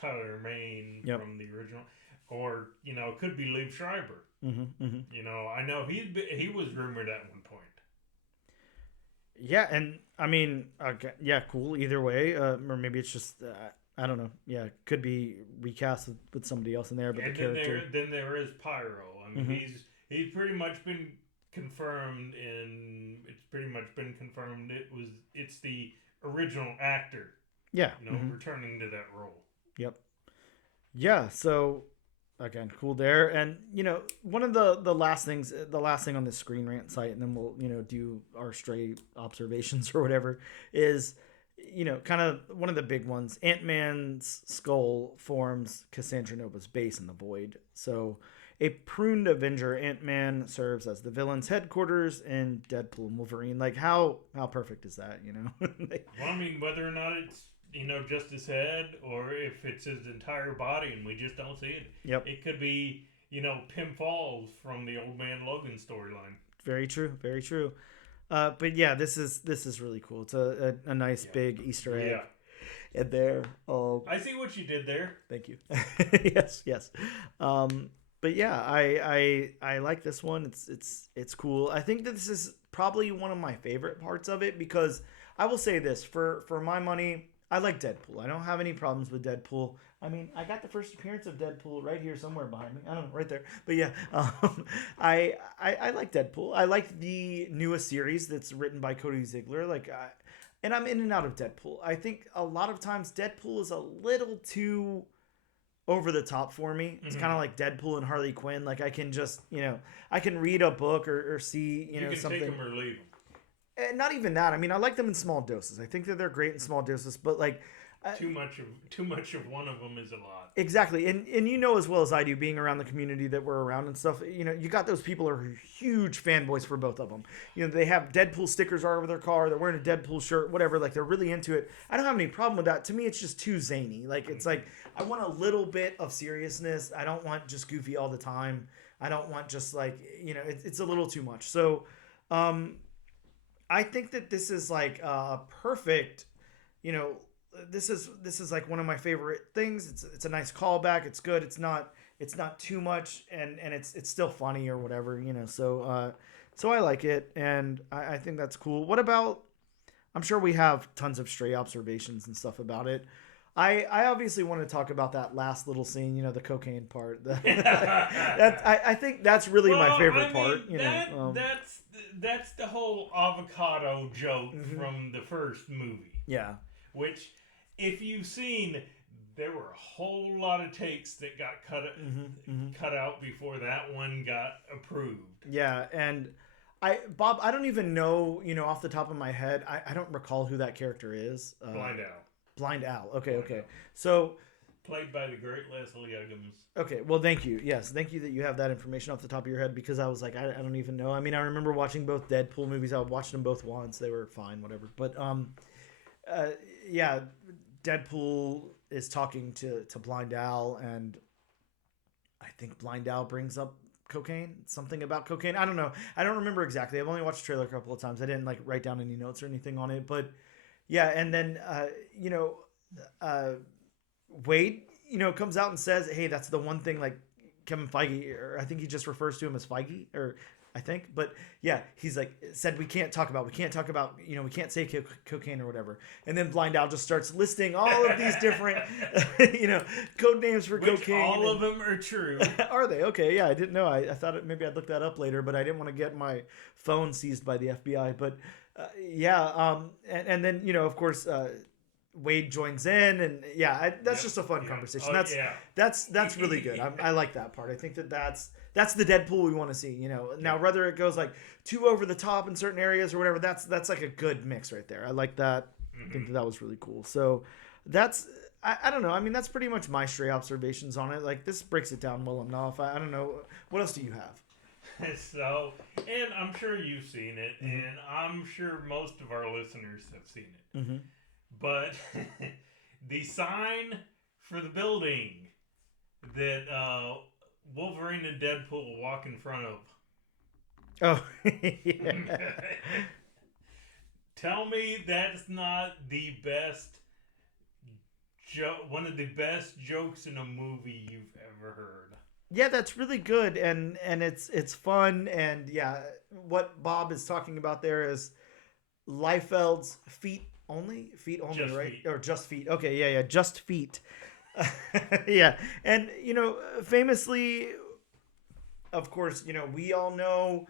Tyler Mane from the original. Or, it could be Liev Schreiber. I know he was rumored at one point. Yeah, and I mean, okay, yeah, cool. Either way, or maybe it's just I don't know. Yeah, could be recast with somebody else in there, but and the character. Then there is Pyro. I mean, he's pretty much been confirmed, and it's pretty much been confirmed. It's the original actor. Yeah, returning to that role. Yep. Yeah. So. Again, cool there. And, one of the last thing on the Screen Rant site, and then we'll, do our stray observations or whatever, is, kind of one of the big ones. Ant-Man's skull forms Cassandra Nova's base in the void. So a pruned Avenger, Ant-Man serves as the villain's headquarters in Deadpool and Wolverine. Like, how perfect is that, Well, I mean, whether or not it's, just his head, or if it's his entire body and we just don't see it. Yep. It could be, Pym Falls from the Old Man Logan storyline. Very true. Very true. But yeah, this is really cool. It's a nice big Easter egg. Yeah. And there. I see what you did there. Thank you. Yes. But yeah, I like this one. It's cool. I think that this is probably one of my favorite parts of it because I will say this, for my money, I like Deadpool. I don't have any problems with Deadpool. I mean, I got the first appearance of Deadpool right here somewhere behind me. I don't know, right there. But yeah, I like Deadpool. I like the newest series that's written by Cody Ziegler. And I'm in and out of Deadpool. I think a lot of times Deadpool is a little too over the top for me. It's kind of like Deadpool and Harley Quinn. Like I can just, I can read a book or see, you can something. Take them or leave them. And not even that. I mean, I like them in small doses. I think that they're great in small doses, but like too much of one of them is a lot. Exactly. And as well as I do, being around the community that we're around and stuff, you got those people who are huge fanboys for both of them. They have Deadpool stickers all over their car. They're wearing a Deadpool shirt, whatever. Like they're really into it. I don't have any problem with that. To me, it's just too zany. Like it's like, I want a little bit of seriousness. I don't want just goofy all the time. I don't want just like, it's a little too much. So, I think that this is like a perfect, this is like one of my favorite things. It's a nice callback. It's good. It's not too much, and it's still funny or whatever, So I like it, and I think that's cool. What about? I'm sure we have tons of stray observations and stuff about it. I obviously want to talk about that last little scene, the cocaine part. I think that's really my favorite part. That's the whole avocado joke from the first movie. Yeah. Which if you've seen, there were a whole lot of takes that got cut out before that one got approved. Yeah, and Bob, I don't even know, off the top of my head, I don't recall who that character is. Blind Al. Blind Al. Okay, Blind okay. Al. So... Played by the great Leslie Uggams. Okay, well, thank you. Yes, thank you that you have that information off the top of your head, because I was like, I don't even know. I mean, I remember watching both Deadpool movies. I watched them both once. They were fine, whatever. But, yeah, Deadpool is talking to Blind Al, and I think Blind Al brings up cocaine, something about cocaine. I don't know. I don't remember exactly. I've only watched the trailer a couple of times. I didn't, write down any notes or anything on it. But, yeah, and then, Wade, comes out and says, hey, that's the one thing, Kevin Feige, or I think he just refers to him as Feige, or I think, but yeah, he's said we can't say cocaine or whatever. And then Blind Al just starts listing all of these different, code names for cocaine. All of them are true. Are they? Okay, yeah, I didn't know. I thought maybe I'd look that up later, but I didn't want to get my phone seized by the FBI. But and then, of course, Wade joins in, and that's just a fun conversation. That's really good. I like that part. I think that's the Deadpool we want to see. Now whether it goes too over the top in certain areas or whatever, that's a good mix right there. I like that. I think that was really cool. So that's I don't know. I mean, that's pretty much my stray observations on it. This breaks it down well enough. I don't know. What else do you have? So, and I'm sure you've seen it, and I'm sure most of our listeners have seen it. Mm-hmm. But the sign for the building that Wolverine and Deadpool walk in front of. Oh, yeah. Tell me that's not the best one of the best jokes in a movie you've ever heard. Yeah, that's really good, and it's fun, and yeah, what Bob is talking about there is Liefeld's feet only, just right? Feet. Or just feet. Okay, yeah, just feet. Yeah, and famously, of course, we all know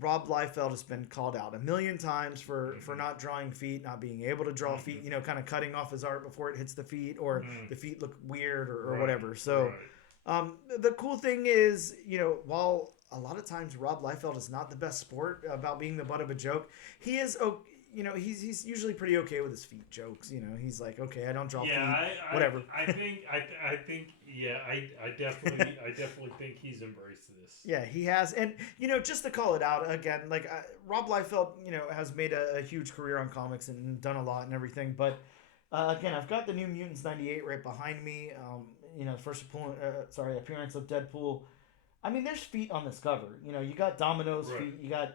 Rob Liefeld has been called out a million times for not drawing feet, not being able to draw feet, kind of cutting off his art before it hits the feet, or the feet look weird or whatever. So the cool thing is, while a lot of times Rob Liefeld is not the best sport about being the butt of a joke, he is he's usually pretty okay with his feet jokes. He's like, okay, I don't draw feet, whatever. I definitely think he's embraced this. Yeah, he has, and just to call it out again, Rob Liefeld, has made a huge career on comics and done a lot and everything. But again, I've got the New Mutants '98 right behind me. First appearance of Deadpool. I mean, there's feet on this cover. You got Domino's feet, you got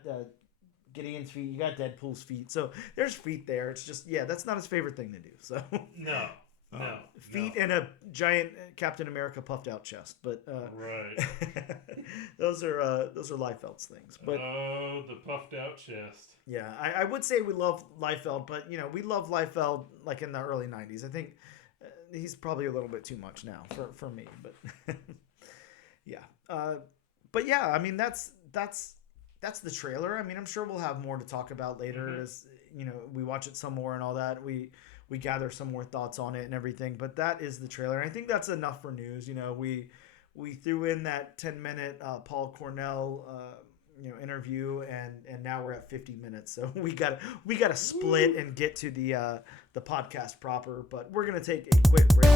Gideon's feet, you got Deadpool's feet. So there's feet there. It's just, that's not his favorite thing to do. So no. Feet and a giant Captain America puffed out chest, but right. those are Liefeld's things. But the puffed out chest. Yeah, I would say we love Liefeld, but we love Liefeld in the early '90s. I think he's probably a little bit too much now for me, but yeah. But yeah, I mean that's the trailer. I mean, I'm sure we'll have more to talk about later as we watch it some more and all that. We gather some more thoughts on it and everything. But that is the trailer. And I think that's enough for news. We threw in that 10-minute Paul Cornell interview, and now we're at 50 minutes. So we gotta split and get to the podcast proper. But we're gonna take a quick break.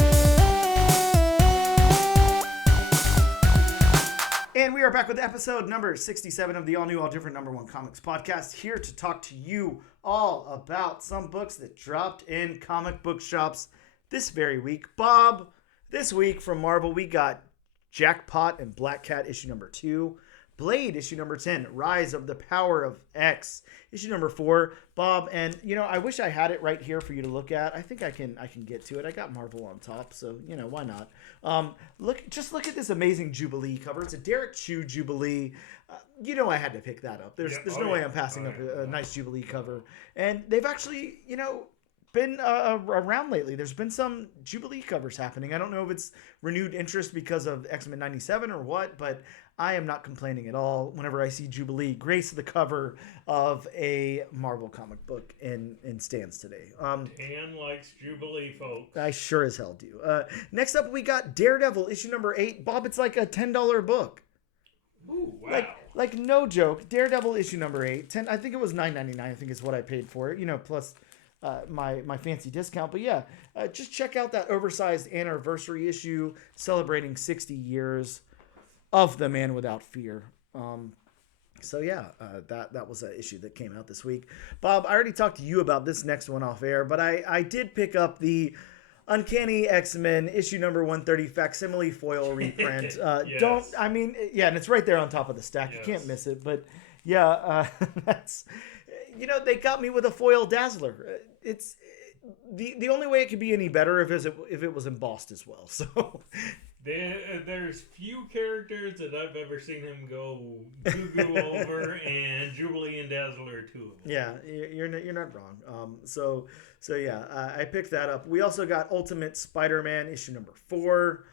And we are back with episode number 67 of the all new, all different #1 comics podcast, here to talk to you all about some books that dropped in comic book shops this very week. Bob, this week from Marvel, we got Jackpot and Black Cat issue number 2, Blade issue number 10, Rise of the Power of X issue number 4. Bob, and I wish I had it right here for you to look at. I think I can get to it. I got Marvel on top, so why not? Look at this amazing Jubilee cover. It's a Derek Chew Jubilee. I had to pick that up. There's no way I'm passing up a nice Jubilee cover. And they've actually been around lately. There's been some Jubilee covers happening. I don't know if it's renewed interest because of X-Men '97 or what, but I am not complaining at all whenever I see Jubilee grace the cover of a Marvel comic book in stands today. Dan likes Jubilee, folks. I sure as hell do. Next up, we got Daredevil, issue number 8. Bob, it's like a $10 book. Ooh, wow. Like no joke. Daredevil, issue number 8. I think it was $9.99. I think is what I paid for it. You know, plus my fancy discount. But yeah, just check out that oversized anniversary issue celebrating 60 years of The Man Without Fear. So yeah, that was an issue that came out this week. Bob, I already talked to you about this next one off air, but I did pick up the Uncanny X-Men issue number 130 facsimile foil reprint. Yes. And it's right there on top of the stack. Yes. You can't miss it. But yeah, that's, they got me with a foil Dazzler. It's the only way it could be any better if it was embossed as well. So there's few characters that I've ever seen him go goo over, and Jubilee and Dazzler are two of them. Yeah, you're not wrong. So yeah, I picked that up. We also got Ultimate Spider-Man issue number 4,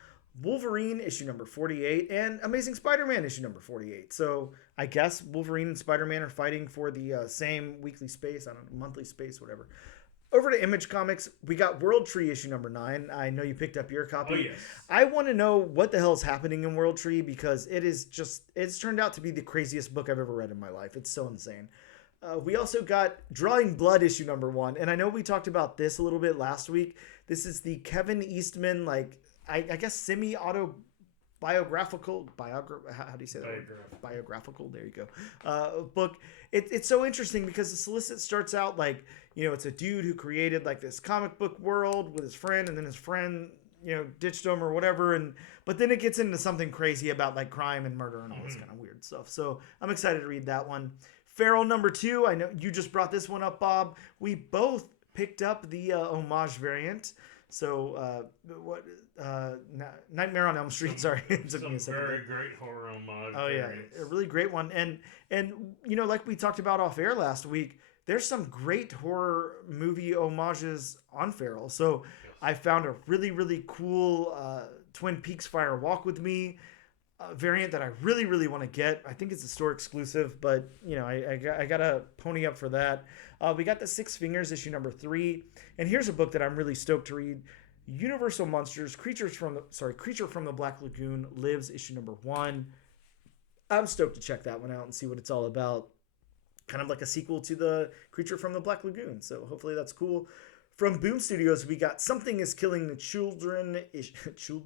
Wolverine issue number 48, and Amazing Spider-Man issue number 48. So I guess Wolverine and Spider-Man are fighting for the same weekly space, I don't know, monthly space, whatever. Over to Image Comics, we got World Tree issue number 9. I know you picked up your copy. Oh, yes. I want to know what the hell is happening in World Tree, because it's turned out to be the craziest book I've ever read in my life. It's so insane. We also got Drawing Blood issue number 1. And I know we talked about this a little bit last week. This is the Kevin Eastman, I guess semi-autobiographical, how do you say that? Biographical, there you go. Book. It's so interesting because the solicit starts out like, it's a dude who created like this comic book world with his friend, and then his friend, ditched him or whatever. But then it gets into something crazy about like crime and murder and all this kind of weird stuff. So I'm excited to read that one. Feral number 2. I know you just brought this one up, Bob. We both picked up the homage variant. So Nightmare on Elm Street. Sorry, it took me a second. Very great horror homage. Oh yeah, a really great one. And like we talked about off air last week, there's some great horror movie homages on Feral. So yes. I found a really, really cool Twin Peaks Fire Walk With Me variant that I really, really want to get. I think it's a store exclusive, but I got to pony up for that. We got the Six Fingers issue number 3, and here's a book that I'm really stoked to read. Universal Monsters, Creature from the Black Lagoon Lives issue number 1. I'm stoked to check that one out and see what it's all about. Kind of like a sequel to the Creature from the Black Lagoon. So hopefully that's cool. From Boom Studios, we got Something is Killing the Children, issue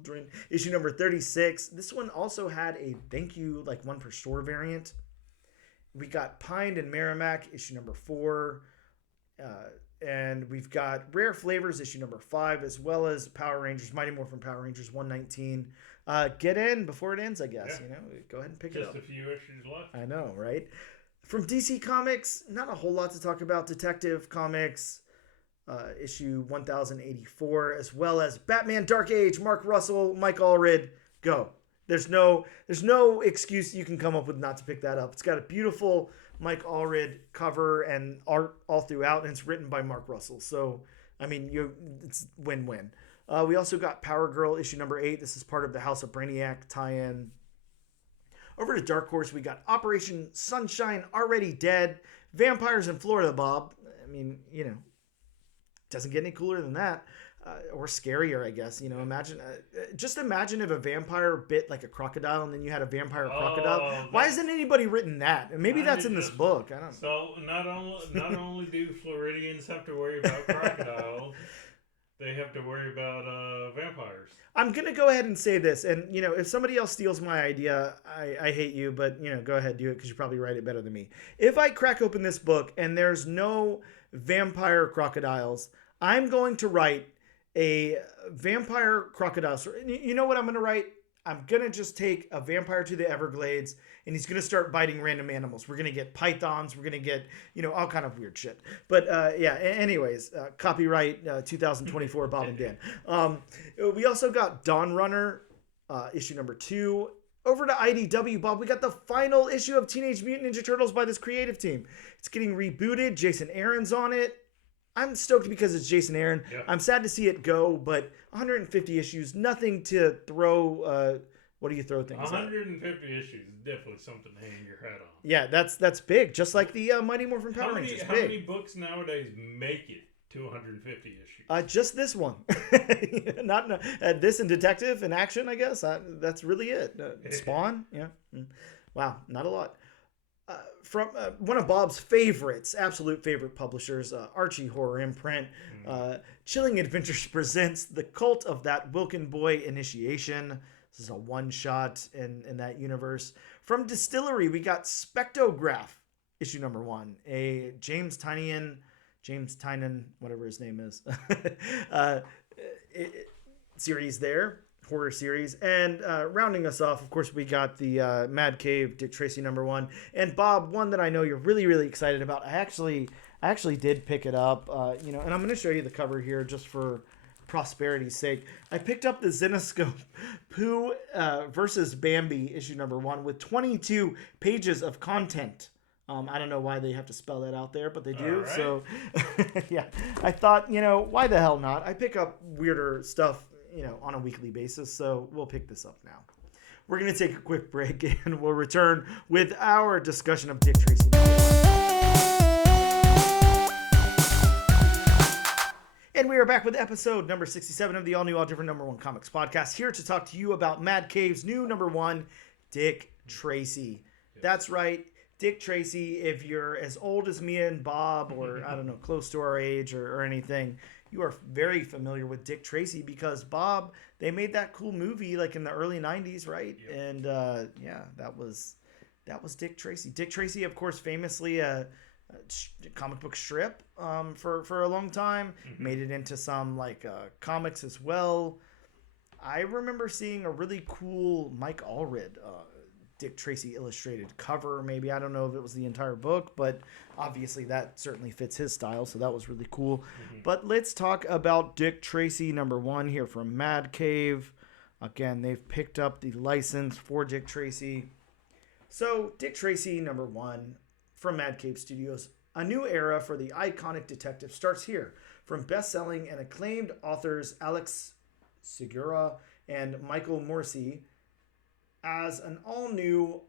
number 36. This one also had a thank you, like one per store variant. We got Pine and Merrimack, issue number 4. And we've got Rare Flavors, issue number 5, as well as Power Rangers, Mighty Morphin Power Rangers 119. Get in before it ends, I guess. Yeah. Go ahead and pick it up. Just a few issues left. I know, right? From DC Comics, not a whole lot to talk about. Detective Comics, issue 1084, as well as Batman Dark Age, Mark Russell, Mike Allred. Go. There's no excuse you can come up with not to pick that up. It's got a beautiful Mike Allred cover and art all throughout, and it's written by Mark Russell. So, it's win-win. We also got Power Girl issue number 8. This is part of the House of Brainiac tie-in. Over to Dark Horse, we got Operation Sunshine Already Dead, Vampires in Florida, Bob. Doesn't get any cooler than that. Or scarier, I guess. Imagine if a vampire bit like a crocodile and then you had a vampire crocodile. Why hasn't anybody written that? And maybe that's in this book. I don't know. So not only do Floridians have to worry about crocodiles, they have to worry about vampires. I'm going to go ahead and say this. And, if somebody else steals my idea, I hate you. But, go ahead, do it because you probably write it better than me. If I crack open this book and there's no vampire crocodiles, I'm going to write a vampire crocodile story. You know what I'm going to write? I'm going to just take a vampire to the Everglades and he's going to start biting random animals. We're going to get pythons. We're going to get, all kind of weird shit. But anyways, copyright 2024 Bob and Dan. We also got Dawn Runner, issue number 2. Over to IDW, Bob, we got the final issue of Teenage Mutant Ninja Turtles by this creative team. It's getting rebooted. Jason Aaron's on it. I'm stoked because it's Jason Aaron. Yeah. I'm sad to see it go, but 150 issues, nothing to throw What do you throw things at? 150 issues is definitely something to hang your hat on. Yeah, that's big. Just like the Mighty Morphin Power Rangers. How many books nowadays make it to 150 issues? Just this one. Not this and Detective and Action, I guess. That's really it. Spawn, yeah. Wow, not a lot. From one of Bob's favorites, absolute favorite publishers, Archie Horror Imprint. Chilling Adventures presents The Cult of That Wilkin Boy Initiation. This is a one-shot in that universe. From Distillery, we got Spectograph, issue number 1. A James Tynion, whatever his name is, series there. Horror series. And rounding us off, of course, we got the Mad Cave Dick Tracy number 1. And Bob, one that I know you're really, really excited about. I actually did pick it up, and I'm going to show you the cover here just for prosperity's sake. I picked up the Zenoscope Pooh versus Bambi issue number 1 with 22 pages of content. I don't know why they have to spell that out there, but they do. Right. So, yeah, I thought, why the hell not? I pick up weirder stuff on a weekly basis, so we'll pick this up now. We're going to take a quick break, and we'll return with our discussion of Dick Tracy. And we are back with episode number 67 of the all-new, all-different number 1 comics podcast, here to talk to you about Mad Cave's new number 1, Dick Tracy. Yes. That's right, Dick Tracy. If you're as old as me and Bob, or, I don't know, close to our age or anything, you are very familiar with Dick Tracy because Bob, they made that cool movie like in the early 90s, right? Yep. And that was Dick Tracy. Dick Tracy, of course, famously a comic book strip for a long time. Made it into some comics as well. I remember seeing a really cool Mike Allred Dick Tracy illustrated cover. Maybe, I don't know if it was the entire book, but obviously that certainly fits his style, so that was really cool. But let's talk about Dick Tracy number 1 here from Mad Cave. Again, they've picked up the license for Dick Tracy. So Dick Tracy number 1 from Mad Cave Studios. A new era for the iconic detective starts here. From best-selling and acclaimed authors Alex Segura and Michael Morsi, as an all-new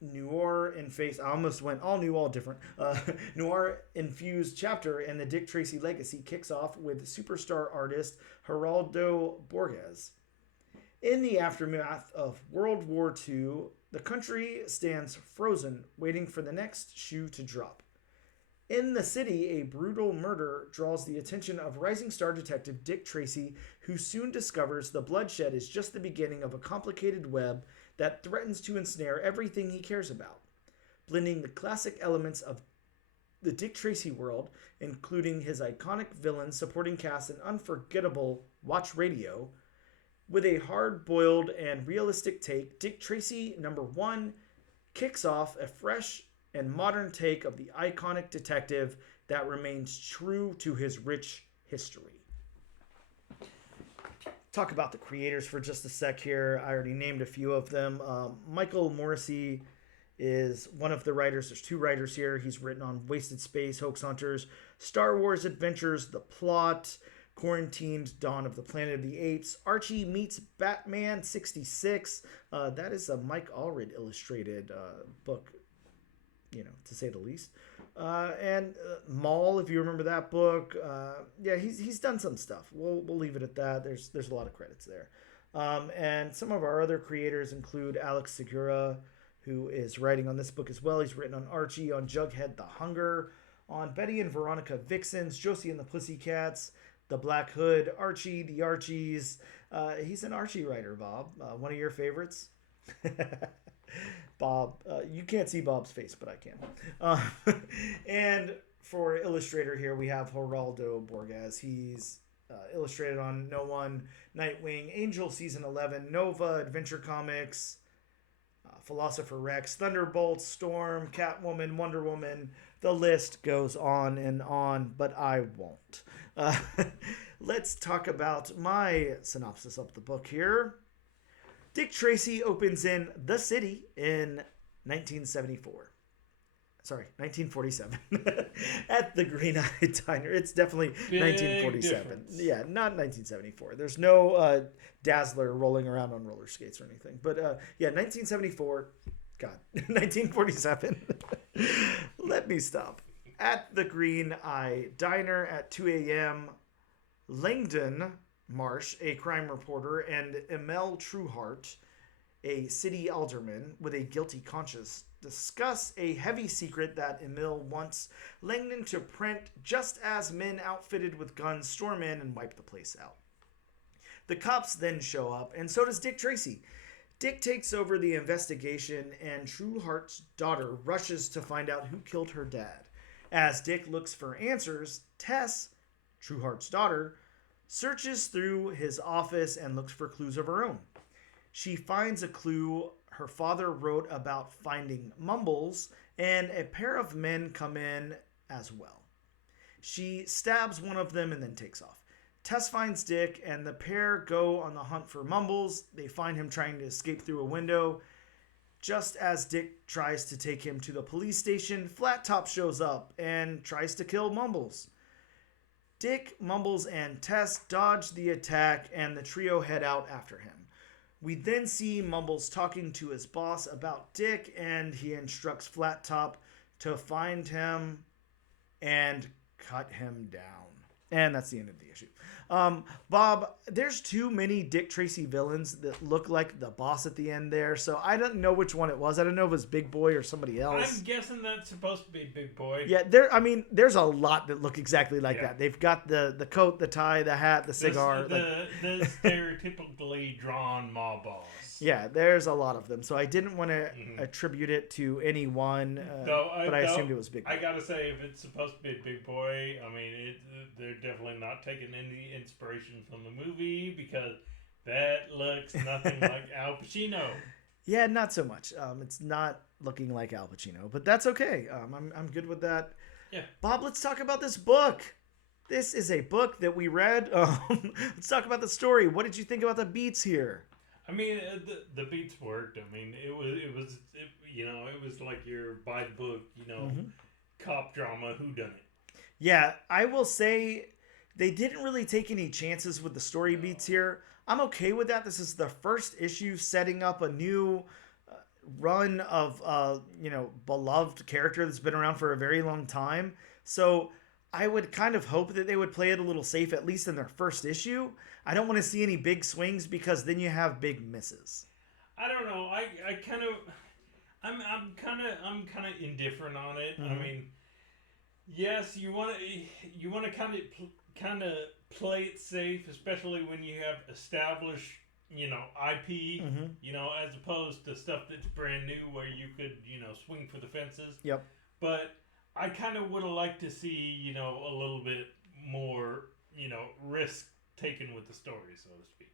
noir-infused, I almost went all-new, all-different, noir-infused chapter in the Dick Tracy legacy kicks off with superstar artist Geraldo Borges. In the aftermath of World War II, the country stands frozen, waiting for the next shoe to drop. In the city, a brutal murder draws the attention of rising star detective Dick Tracy, who soon discovers the bloodshed is just the beginning of a complicated web that threatens to ensnare everything he cares about. Blending the classic elements of the Dick Tracy world, including his iconic villain, supporting cast, and unforgettable Watch Radio, with a hard-boiled and realistic take, Dick Tracy number 1 kicks off a fresh and modern take of the iconic detective that remains true to his rich history. Talk about the creators for just a sec here. I already named a few of them. Michael Morsi is one of the writers. There's 2 writers here. He's written on Wasted Space, Hoax Hunters, Star Wars Adventures, The Plot, Quarantined, Dawn of the Planet of the Apes, Archie Meets Batman 66. That is a Mike Allred illustrated book, to say the least. And Maul, if you remember that book. He's done some stuff. We'll leave it at that. There's a lot of credits there. And some of our other creators include Alex Segura, who is writing on this book as well. He's written on Archie, on Jughead the Hunger, on Betty and Veronica Vixens, Josie and the Pussycats, The Black Hood, Archie, The Archies. He's an Archie writer, Bob. One of your favorites? Bob, you can't see Bob's face, but I can. And for illustrator here, we have Geraldo Borges. He's illustrated on No One, Nightwing, Angel Season 11, Nova, Adventure Comics, Philosopher Rex, Thunderbolts, Storm, Catwoman, Wonder Woman. The list goes on, but I won't. Let's talk about my synopsis of the book here. Dick Tracy opens in the city in 1974. Sorry, 1947. At the Green Eye Diner. It's definitely Big 1947. difference. Yeah, not 1974. There's no Dazzler rolling around on roller skates or anything. But yeah, 1974. God, 1947. Let me stop. At the Green Eye Diner at 2 a.m., Langdon Marsh, a crime reporter, and Emil Trueheart, a city alderman with a guilty conscience, discuss a heavy secret that Emil wants Langdon to print just as men outfitted with guns storm in and wipe the place out. The cops then show up, and so does Dick Tracy. Dick takes over the investigation, and Trueheart's daughter rushes to find out who killed her dad. As Dick looks for answers, Tess, Trueheart's daughter, searches through his office and looks for clues of her own. She finds a clue her father wrote about finding Mumbles, and a pair of men come in as well. She stabs one of them and then takes off. Tess finds Dick, and the pair go on the hunt for Mumbles. They find him trying to escape through a window. Just as Dick tries to take him to the police station, Flat Top shows up and tries to kill Mumbles. Dick, Mumbles, and Tess dodge the attack, and the trio head out after him. We then see Mumbles talking to his boss about Dick, and he instructs Flat Top to find him and cut him down. And that's the end of the issue. Bob, there's too many Dick Tracy villains that look like the boss at the end there, so I don't know which one it was. I don't know if it was Big Boy or somebody else. I'm guessing that's supposed to be Big Boy. Yeah, there's a lot that look exactly like that. They've got the coat, the tie, the hat, the cigar. The stereotypically drawn mob boss. Yeah, there's a lot of them. So I didn't want to attribute it to any one, but I assumed it was Big Boy. I gotta say, if it's supposed to be Big Boy, I mean, they're definitely not taking any inspiration from the movie, because that looks nothing like Al Pacino. Yeah, not so much. It's not looking like Al Pacino, but that's okay. I'm good with that. Yeah. Bob, let's talk about this book. This is a book that we read. Let's talk about the story. What did you think about the beats here? I mean, the beats worked. I mean, it was like your by the book, cop drama whodunit. Yeah, I will say they didn't really take any chances with the story beats here. I'm okay with that. This is the first issue setting up a new run of beloved character that's been around for a very long time. So I would kind of hope that they would play it a little safe, at least in their first issue. I don't want to see any big swings, because then you have big misses. I don't know. I'm kind of indifferent on it. Mm-hmm. I mean, yes, you want to kind of play it safe, especially when you have established IP, as opposed to stuff that's brand new where you could swing for the fences. Yep. But I kind of would have liked to see a little bit more risk taken with the story, so to speak.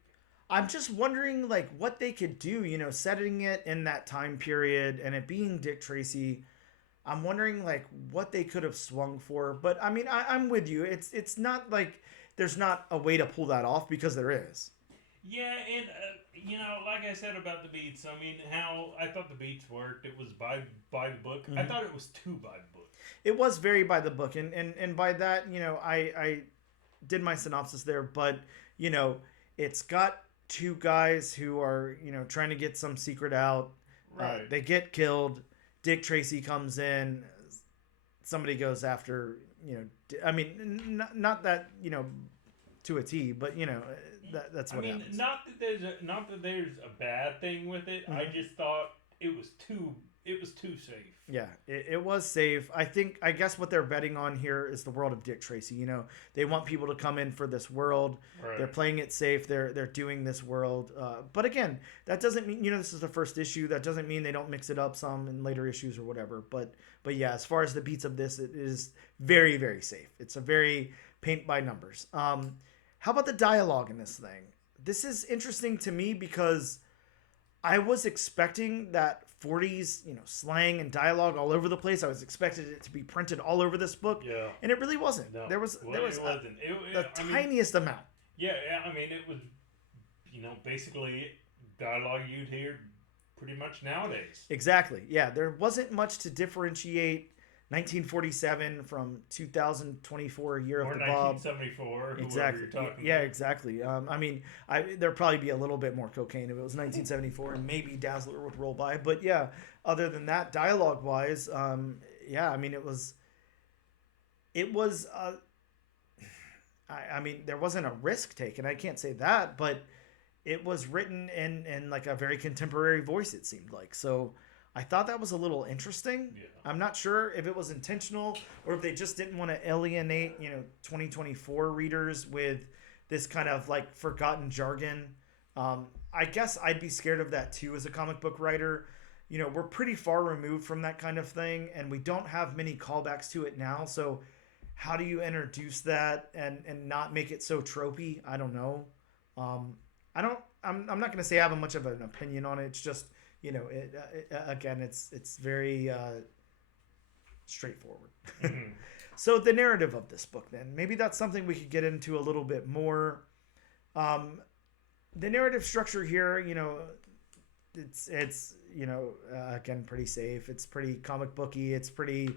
I'm just wondering what they could do, setting it in that time period and it being Dick Tracy. I'm wondering what they could have swung for, but I mean, I'm with you. It's not like there's not a way to pull that off, because there is. Yeah, and like I said about the beats, I mean, how I thought the beats worked. It was by the book. Mm-hmm. I thought it was too by the book. It was very by the book, and by that, I did my synopsis there, but it's got two guys who are trying to get some secret out. Right. They get killed. Dick Tracy comes in. Somebody goes after I mean, not that to a T, but that's what happens. Not that there's a bad thing with it. Mm-hmm. I just thought it was too safe. Yeah, it was safe. I guess what they're betting on here is the world of Dick Tracy. They want people to come in for this world. Right. They're playing it safe. They're doing this world. But again, that doesn't mean this is the first issue. That doesn't mean they don't mix it up some in later issues or whatever. But yeah, as far as the beats of this, it is very, very safe. It's a very paint by numbers. How about the dialogue in this thing? This is interesting to me because I was expecting that 40s, slang and dialogue all over the place. I was expecting it to be printed all over this book, and it really wasn't. No. There was the tiniest amount. Yeah, I mean, it was, basically dialogue you'd hear pretty much nowadays. Exactly. Yeah, there wasn't much to differentiate 1947 from 2024, year Or of the Bob. 1974, Exactly. whoever you're talking Yeah, about. exactly. I mean, there'd probably be a little bit more cocaine if it was 1974, and maybe Dazzler would roll by. But yeah, other than that, dialogue-wise, yeah, I mean, it was. I mean, there wasn't a risk taken. I can't say that, but it was written in like a very contemporary voice. It seemed like so. I thought that was a little interesting. Yeah. I'm not sure if it was intentional or if they just didn't want to alienate, 2024 readers with this kind of like forgotten jargon. I guess I'd be scared of that too as a comic book writer. We're pretty far removed from that kind of thing, and we don't have many callbacks to it now. So how do you introduce that and not make it so tropey? I don't know. I'm not going to say I have much of an opinion on it. It's just, again, it's very straightforward. Mm-hmm. So the narrative of this book, then, maybe that's something we could get into a little bit more. The narrative structure here, it's again, pretty safe. It's pretty comic booky. It's pretty,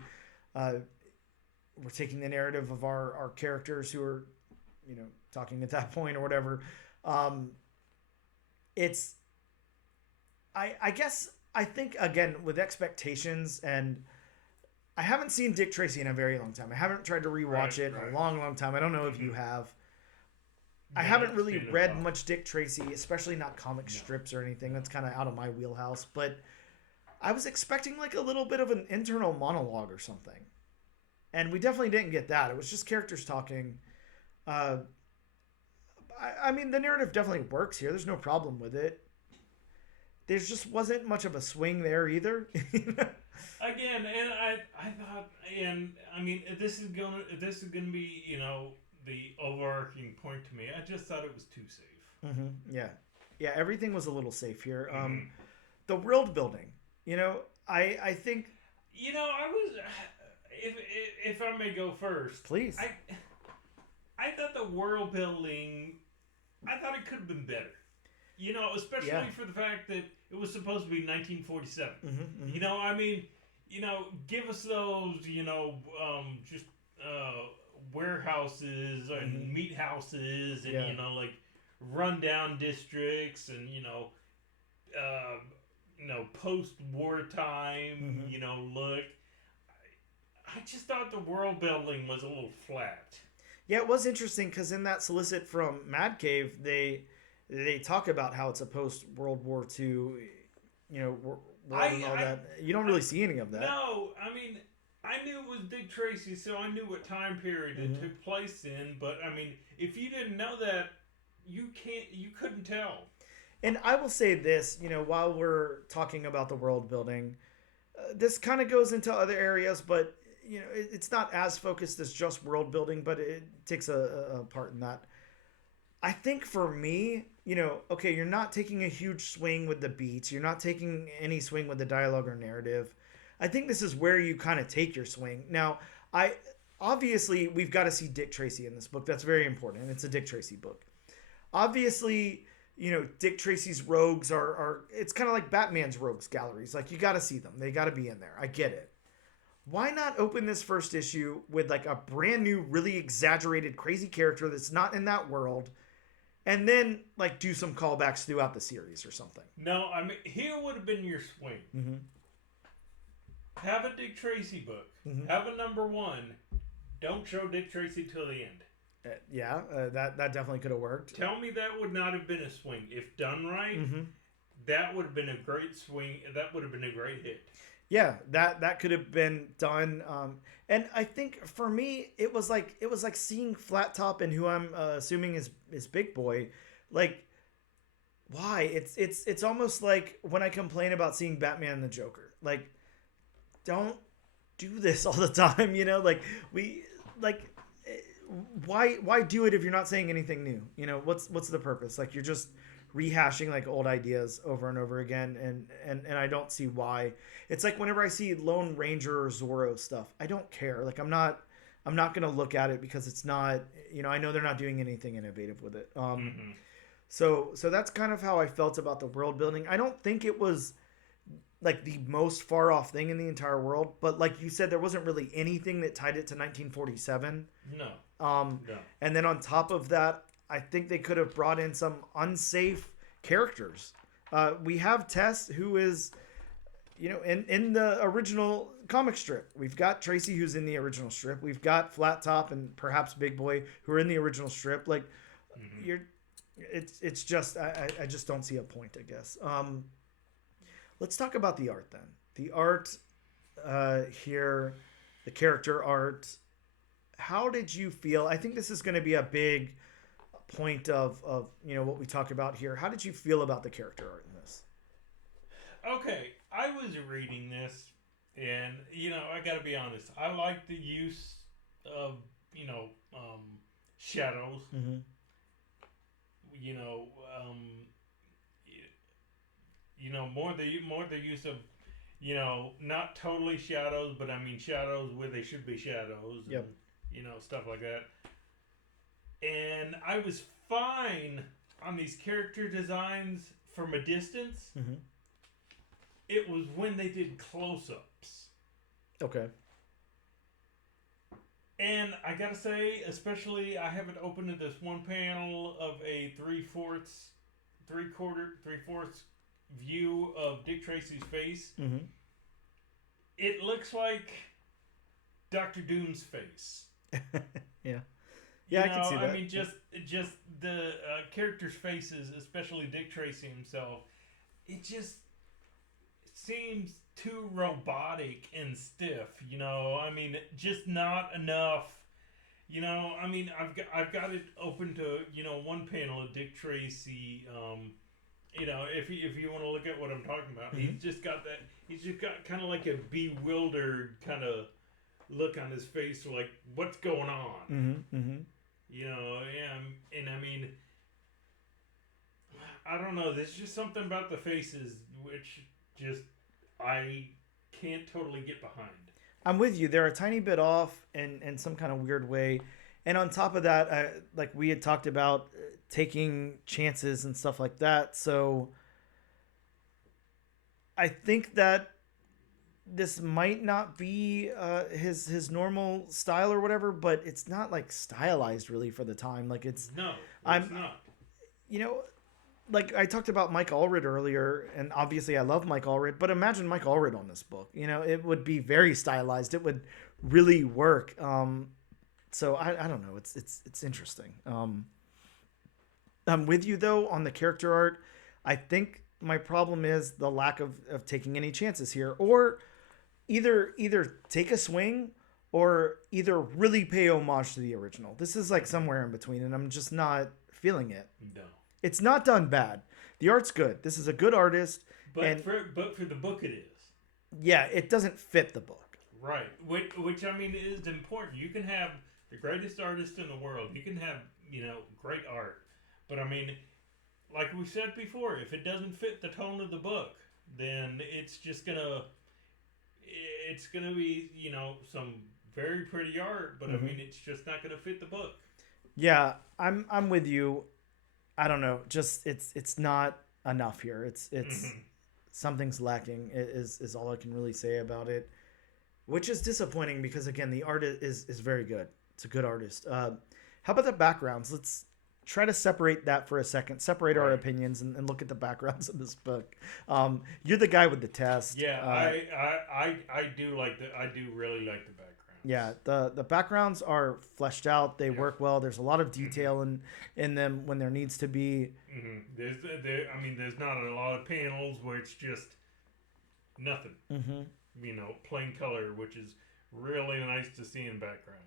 we're taking the narrative of our characters who are, talking at that point or whatever. I think, again, with expectations, and I haven't seen Dick Tracy in a very long time. I haven't tried to rewatch it in a long, long time. I don't know if you have. I haven't really read much Dick Tracy, especially not comic strips or anything. That's kind of out of my wheelhouse. But I was expecting like a little bit of an internal monologue or something. And we definitely didn't get that. It was just characters talking. I mean, the narrative definitely works here. There's no problem with it. There just wasn't much of a swing there either. Again, and I thought, and I mean, this is gonna be, the overarching point to me. I just thought it was too safe. Mm-hmm. Yeah, everything was a little safe here. The world building, I think. I was, if I may go first, please. I thought the world building, I thought it could have been better. Especially for the fact that it was supposed to be 1947. Mm-hmm. I mean, give us those, just warehouses and meat houses and, like rundown districts and, post-war time, look. I just thought the world building was a little flat. Yeah, it was interesting because in that solicit from Mad Cave, they talk about how it's a post-World War II, world and all that. You don't really see any of that. No, I mean, I knew it was Dick Tracy, so I knew what time period it took place in. But I mean, if you didn't know that, you couldn't tell. And I will say this, while we're talking about the world building, this kind of goes into other areas, but it's not as focused as just world building, but it takes a part in that. I think for me, okay, you're not taking a huge swing with the beats. You're not taking any swing with the dialogue or narrative. I think this is where you kind of take your swing. Now, obviously, we've got to see Dick Tracy in this book. That's very important, and it's a Dick Tracy book. Obviously, Dick Tracy's rogues are it's kind of like Batman's rogues galleries. Like, you got to see them. They got to be in there. I get it. Why not open this first issue with like a brand new, really exaggerated, crazy character that's not in that world, and then like do some callbacks throughout the series or something? No, I mean, here would have been your swing. Mm-hmm. Have a Dick Tracy book. Mm-hmm. Have a number one. Don't show Dick Tracy till the end. That definitely could have worked. Tell me that would not have been a swing. If done right, that would have been a great swing. That would have been a great hit. Yeah, that could have been done. And I think for me, it was like seeing Flat Top and who I'm assuming is Big Boy. Like, why? It's almost like when I complain about seeing Batman and the Joker. Like, don't do this all the time. Why do it if you're not saying anything new? What's the purpose? Like, you're just rehashing like old ideas over and over again, and I don't see why. It's like whenever I see Lone Ranger or Zorro stuff, I don't care. Like, I'm not gonna look at it because it's not, I know they're not doing anything innovative with it. So that's kind of how I felt about the world building. I don't think it was like the most far off thing in the entire world. But like you said, there wasn't really anything that tied it to 1947. No. No. And then on top of that, I think they could have brought in some unsafe characters. We have Tess, who is, in the original comic strip. We've got Tracy, who's in the original strip. We've got Flat Top and perhaps Big Boy, who are in the original strip. Like, it's just I just don't see a point, I guess. Let's talk about the art then. The art here, the character art. How did you feel? I think this is going to be a big point of what we talk about here. How did you feel about the character art in this? Okay, I was reading this, and I got to be honest. I like the use of shadows. Mm-hmm. More the use of not totally shadows, but I mean shadows where they should be shadows. Yep. And, stuff like that. And I was fine on these character designs from a distance. Mm-hmm. It was when they did close-ups. Okay. And I gotta say, especially I haven't opened this one panel of a 3/4 view of Dick Tracy's face. Mm-hmm. It looks like Dr. Doom's face. Yeah. Yeah, I can see that. I mean, just the characters' faces, especially Dick Tracy himself. It just seems too robotic and stiff. I mean, just not enough. I mean, I've got it open to one panel of Dick Tracy. If you want to look at what I'm talking about, mm-hmm. He's just got kind of like a bewildered kind of look on his face, like what's going on. Mm-hmm. Mm-hmm. And I mean, I don't know. There's just something about the faces which just I can't totally get behind. I'm with you. They're a tiny bit off in some kind of weird way. And on top of that, like we had talked about taking chances and stuff like that. So I think that this might not be his normal style or whatever, but it's not like stylized really for the time. Like it's not. Like I talked about Mike Allred earlier, and obviously I love Mike Allred, but imagine Mike Allred on this book. It would be very stylized. It would really work. So I don't know. It's interesting. I'm with you though on the character art. I think my problem is the lack of taking any chances here, or either take a swing or either really pay homage to the original. This is like somewhere in between, and I'm just not feeling it. No. It's not done bad. The art's good. This is a good artist. But for the book it is. Yeah, it doesn't fit the book. Right. Which I mean is important. You can have the greatest artist in the world. You can have, great art. But I mean, like we said before, if it doesn't fit the tone of the book, then it's just gonna be, some very pretty art, but mm-hmm. I mean it's just not gonna fit the book. Yeah, I'm with you. I don't know. Just it's not enough here. It's mm-hmm. something's lacking is all I can really say about it, which is disappointing because again the art is very good. It's a good artist. How about the backgrounds? Let's try to separate that for a second. Separate our opinions and look at the backgrounds of this book. You're the guy with the test. Yeah, I do really like the backgrounds. Yeah, the backgrounds are fleshed out. They work well. There's a lot of detail in them when there needs to be. Mm-hmm. There's not a lot of panels where it's just nothing. Mm-hmm. Plain color, which is really nice to see in backgrounds.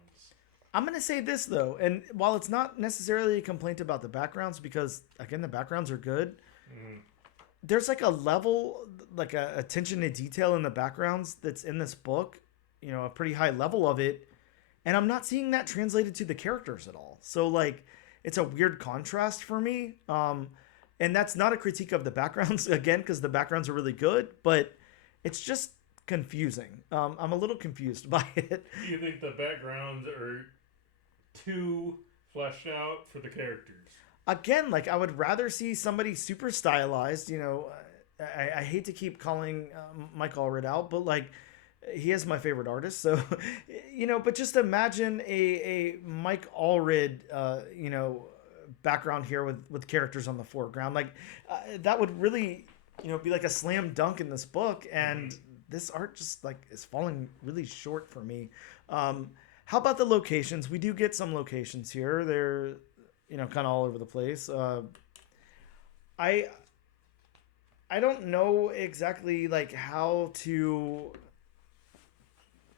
I'm going to say this, though, and while it's not necessarily a complaint about the backgrounds, because, again, the backgrounds are good, there's like a level, like a attention to detail in the backgrounds that's in this book, a pretty high level of it, and I'm not seeing that translated to the characters at all. So, like, it's a weird contrast for me, and that's not a critique of the backgrounds, again, because the backgrounds are really good, but it's just confusing. I'm a little confused by it. Do you think the backgrounds are too fleshed out for the characters? Again, like I would rather see somebody super stylized, I hate to keep calling Mike Allred out, but like he is my favorite artist. So, but just imagine a Mike Allred, background here with characters on the foreground. Like that would really, be like a slam dunk in this book. And this art just like is falling really short for me. How about the locations? We do get some locations here. They're, kind of all over the place. I don't know exactly like how to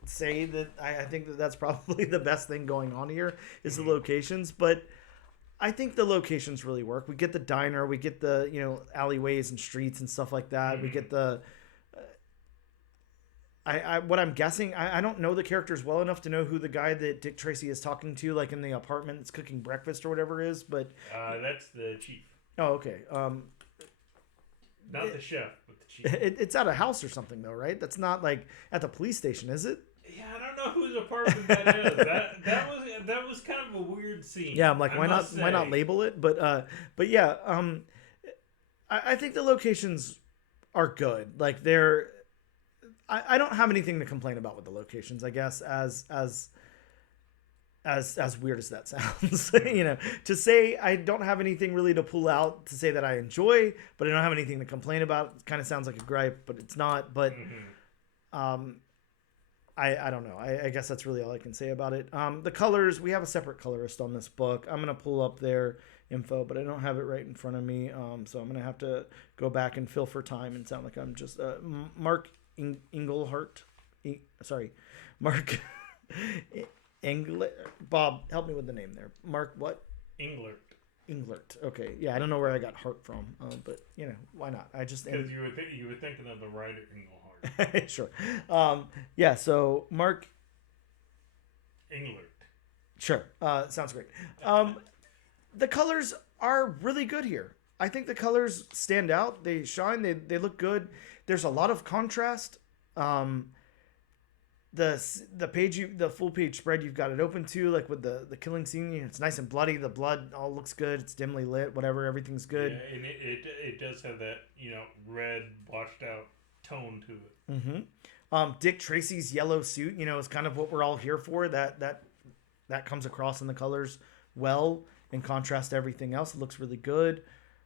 say that. I think that that's probably the best thing going on here is the locations, but I think the locations really work. We get the diner, we get the, alleyways and streets and stuff like that. We get the, what I'm guessing, I don't know the characters well enough to know who the guy that Dick Tracy is talking to, like in the apartment that's cooking breakfast or whatever is, but. That's the chief. Oh, okay. Not the chef, but the chief. It's at a house or something, though, right? That's not like at the police station, is it? Yeah, I don't know whose apartment that is. That was kind of a weird scene. Yeah, I'm like, why not label it? But yeah, I think the locations are good. Like I don't have anything to complain about with the locations. I guess as weird as that sounds, to say I don't have anything really to pull out to say that I enjoy, but I don't have anything to complain about. It kind of sounds like a gripe, but it's not. But I don't know. I guess that's really all I can say about it. The colors, we have a separate colorist on this book. I'm gonna pull up their info, but I don't have it right in front of me. So I'm gonna have to go back and fill for time and sound like I'm just Mark Englehart. Mark. Bob, help me with the name there. Mark what? Englert. Okay. Yeah, I don't know where I got Hart from, but why not? I just because you were thinking of the writer Englehart. Sure. Yeah. So Mark Englert. Sure. Sounds great. The colors are really good here. I think the colors stand out. They shine. They look good. There's a lot of contrast. The page, the full page spread, you've got it open to, like with the killing scene. It's nice and bloody. The blood all looks good. It's dimly lit. Whatever, everything's good. Yeah, and it does have that red washed out tone to it. Mm-hmm. Dick Tracy's yellow suit, is kind of what we're all here for. That comes across in the colors well in contrast to everything else. It looks really good.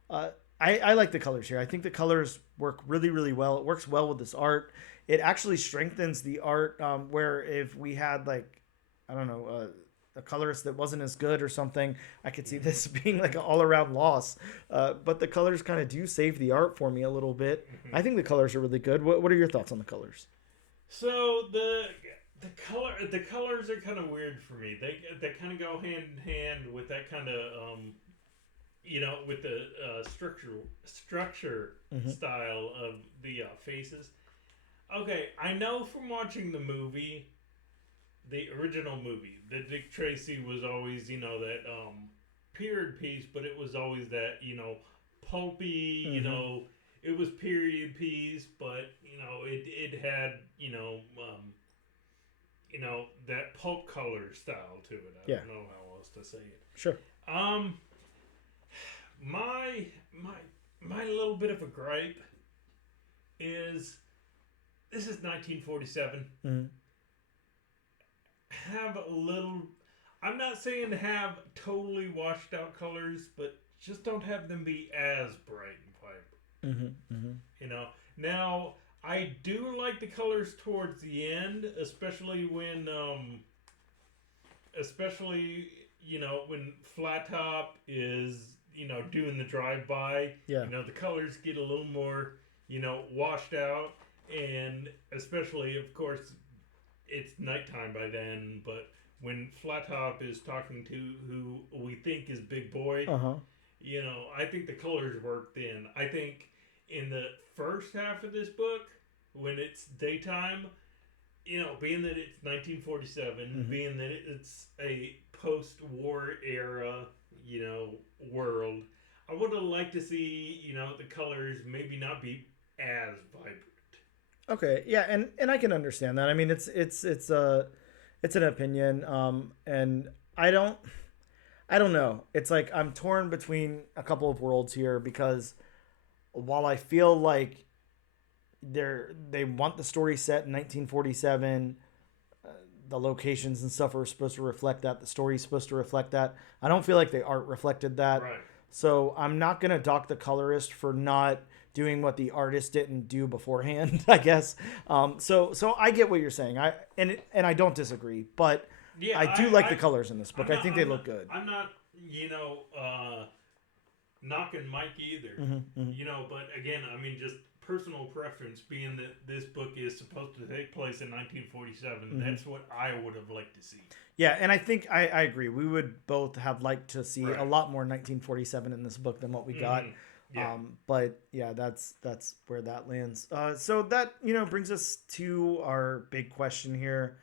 I like the colors here. I think the colors work really, really well. It works well with this art. It actually strengthens the art where if we had like, I don't know, a colorist that wasn't as good or something, I could see this being like an all-around loss. But the colors kind of do save the art for me a little bit. I think the colors are really good. What are your thoughts on the colors? So the colors are kind of weird for me. They kind of go hand in hand with that kind of with the structure style of the faces. Okay, I know from watching the movie, the original movie, that Dick Tracy was always, that period piece, but it was always that, pulpy, it was period piece, but, it had, that pulp color style to it. I don't know how else to say it. Sure. My little bit of a gripe is this is 1947. Have a little. I'm not saying to have totally washed out colors, but just don't have them be as bright and vibrant. Now I do like the colors towards the end, especially when when Flat Top is doing the drive-by. The colors get a little more washed out, and especially, of course, it's nighttime by then, but when Flat Top is talking to who we think is Big Boy, I think the colors work then. I think in the first half of this book, when it's daytime, being that it's 1947, being that it's a post-war era, world, I would have liked to see, the colors maybe not be as vibrant. Okay, yeah, and I can understand that. I mean, it's an opinion, and I don't know. It's like I'm torn between a couple of worlds here because while I feel like they want the story set in 1947. The locations and stuff are supposed to reflect that. The story's supposed to reflect that. I don't feel like the art reflected that. Right. So I'm not going to dock the colorist for not doing what the artist didn't do beforehand, I guess. So I get what you're saying. And I don't disagree, but Yeah, I do like the colors in this book. I think they look good. I'm not, knocking Mike either. But again, I mean, just personal preference being that this book is supposed to take place in 1947. That's what I would have liked to see. Yeah, and I think I agree. We would both have liked to see Right. a lot more 1947 in this book than what we got. Yeah. But yeah, that's where that lands. So that brings us to our big question here.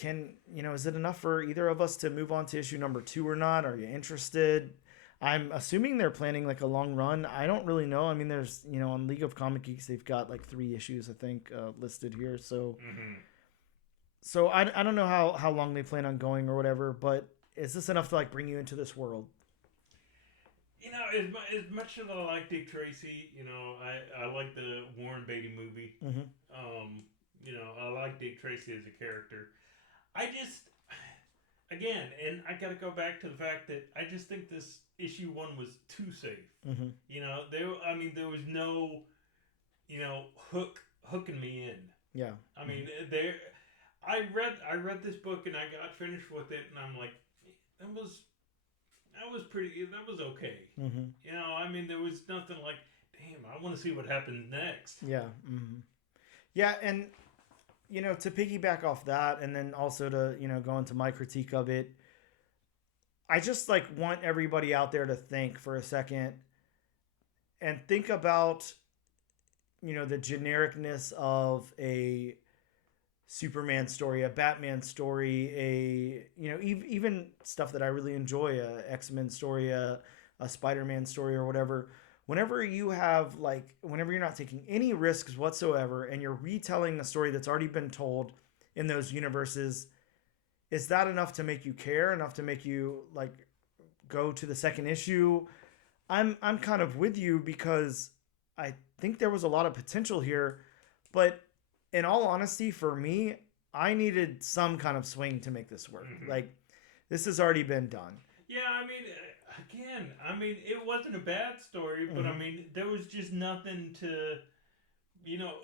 Is it enough for either of us to move on to issue number 2 or not? Are you interested? I'm assuming they're planning like a long run. I don't really know. I mean, there's on League of Comic Geeks they've got like 3 issues I think listed here. So. So I don't know how long they plan on going or whatever, but is this enough to like bring you into this world? As much as I like Dick Tracy, I like the Warren Beatty movie. I like Dick Tracy as a character. I just, again, and I got to go back to the fact that I just think this issue 1 was too safe. There was no, hooking me in. Yeah. I mean, I read this book and I got finished with it, and I'm like, that was okay. There was nothing like, damn, I want to see what happens next. Yeah. Yeah, and to piggyback off that, and then also to go into my critique of it, I just like want everybody out there to think for a second and think about the genericness of a Superman story, a Batman story, even stuff that I really enjoy, a X-Men story, a Spider-Man story or whatever. Whenever you're not taking any risks whatsoever and you're retelling a story that's already been told in those universes, is that enough to make you care, enough to make you like go to the second issue? I'm kind of with you because I think there was a lot of potential here, but in all honesty, for me, I needed some kind of swing to make this work. Like, this has already been done. Yeah, it wasn't a bad story, but there was just nothing to,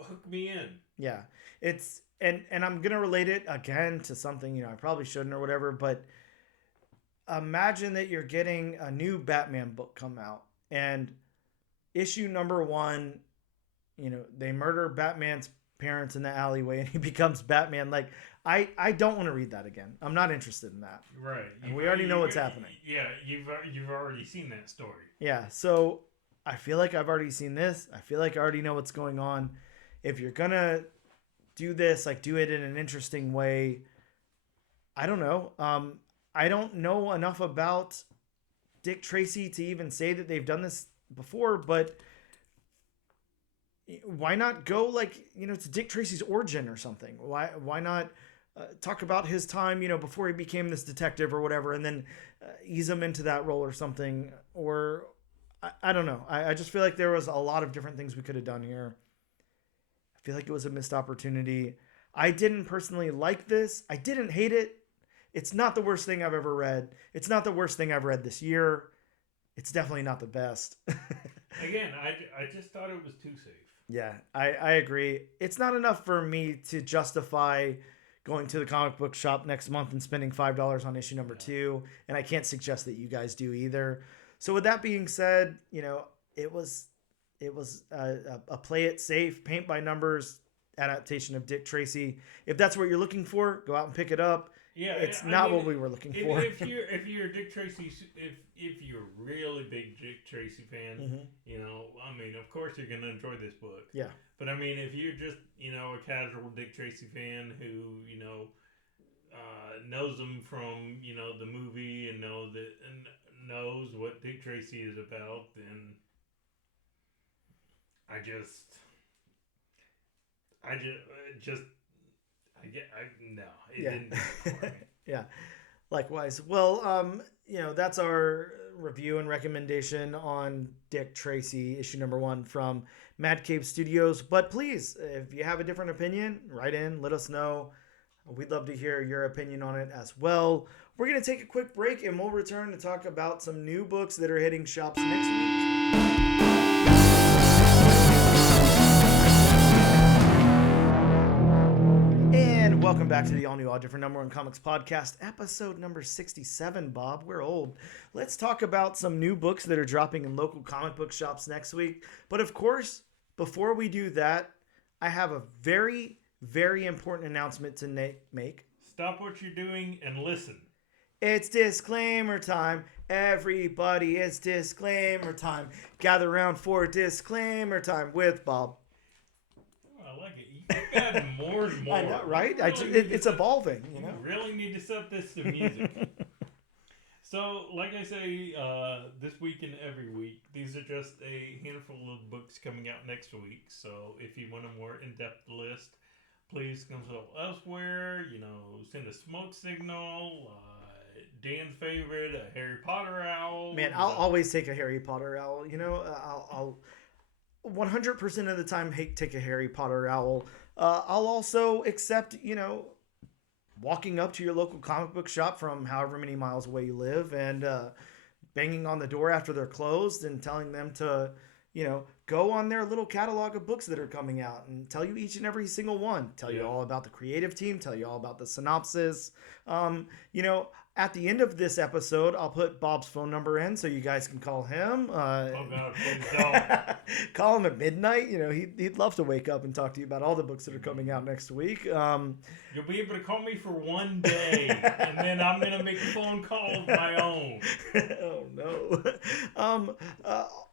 hook me in. Yeah, it's and I'm gonna relate it again to something I probably shouldn't or whatever, but imagine that you're getting a new Batman book come out, and issue number 1, they murder Batman's parents in the alleyway and he becomes Batman. Like, I don't want to read that again. I'm not interested in that. Right. And we already know what's happening. Yeah, you've already seen that story. Yeah, so I feel like I've already seen this. I feel like I already know what's going on. If you're gonna do this, like, do it in an interesting way. I don't know. I don't know enough about Dick Tracy to even say that they've done this before, but why not go to Dick Tracy's origin or something? Why not talk about his time, before he became this detective or whatever, and then ease him into that role or something? Or I don't know. I just feel like there was a lot of different things we could have done here. I feel like it was a missed opportunity. I didn't personally like this. I didn't hate it. It's not the worst thing I've ever read. It's not the worst thing I've read this year. It's definitely not the best. Again, I just thought it was too safe. Yeah, I agree. It's not enough for me to justify going to the comic book shop next month and spending $5 on issue number 2, and I can't suggest that you guys do either. So with that being said, it was a play it safe, paint by numbers adaptation of Dick Tracy. If that's what you're looking for, go out and pick it up. Yeah, it's not what we were looking for. If you're a Dick Tracy, if you're a really big Dick Tracy fan, of course you're gonna enjoy this book. Yeah. But if you're just a casual Dick Tracy fan who knows him from the movie and knows what Dick Tracy is about, then it didn't do it for me. Yeah, likewise. Well, that's our review and recommendation on Dick Tracy, issue number 1 from Mad Cave Studios. But please, if you have a different opinion, write in, let us know. We'd love to hear your opinion on it as well. We're going to take a quick break and we'll return to talk about some new books that are hitting shops next week. And welcome back to the all new, all different number one comics podcast, episode number 67. Bob, we're old. Let's talk about some new books that are dropping in local comic book shops next week. But of course, before we do that, I have a very, very important announcement to make. Stop what you're doing and listen. It's disclaimer time. Everybody, it's disclaimer time. Gather around for disclaimer time with Bob. Oh, I like it. You got more and more. I know, right? It's evolving, you know? You really need to set this to music. So, like I say, this week and every week, these are just a handful of books coming out next week. So, if you want a more in-depth list, please consult elsewhere. Send a smoke signal. Dan's favorite, a Harry Potter owl. Man, I'll always take a Harry Potter owl. I'll 100% of the time take a Harry Potter owl. I'll also accept, walking up to your local comic book shop from however many miles away you live and banging on the door after they're closed and telling them to, go on their little catalog of books that are coming out and tell you each and every single one. Tell you all about the creative team, tell you all about the synopsis. At the end of this episode, I'll put Bob's phone number in so you guys can call him. Oh, God, please don't. Call him at midnight. He'd love to wake up and talk to you about all the books that are coming out next week. You'll be able to call me for one day, and then I'm going to make a phone call of my own. Oh, no.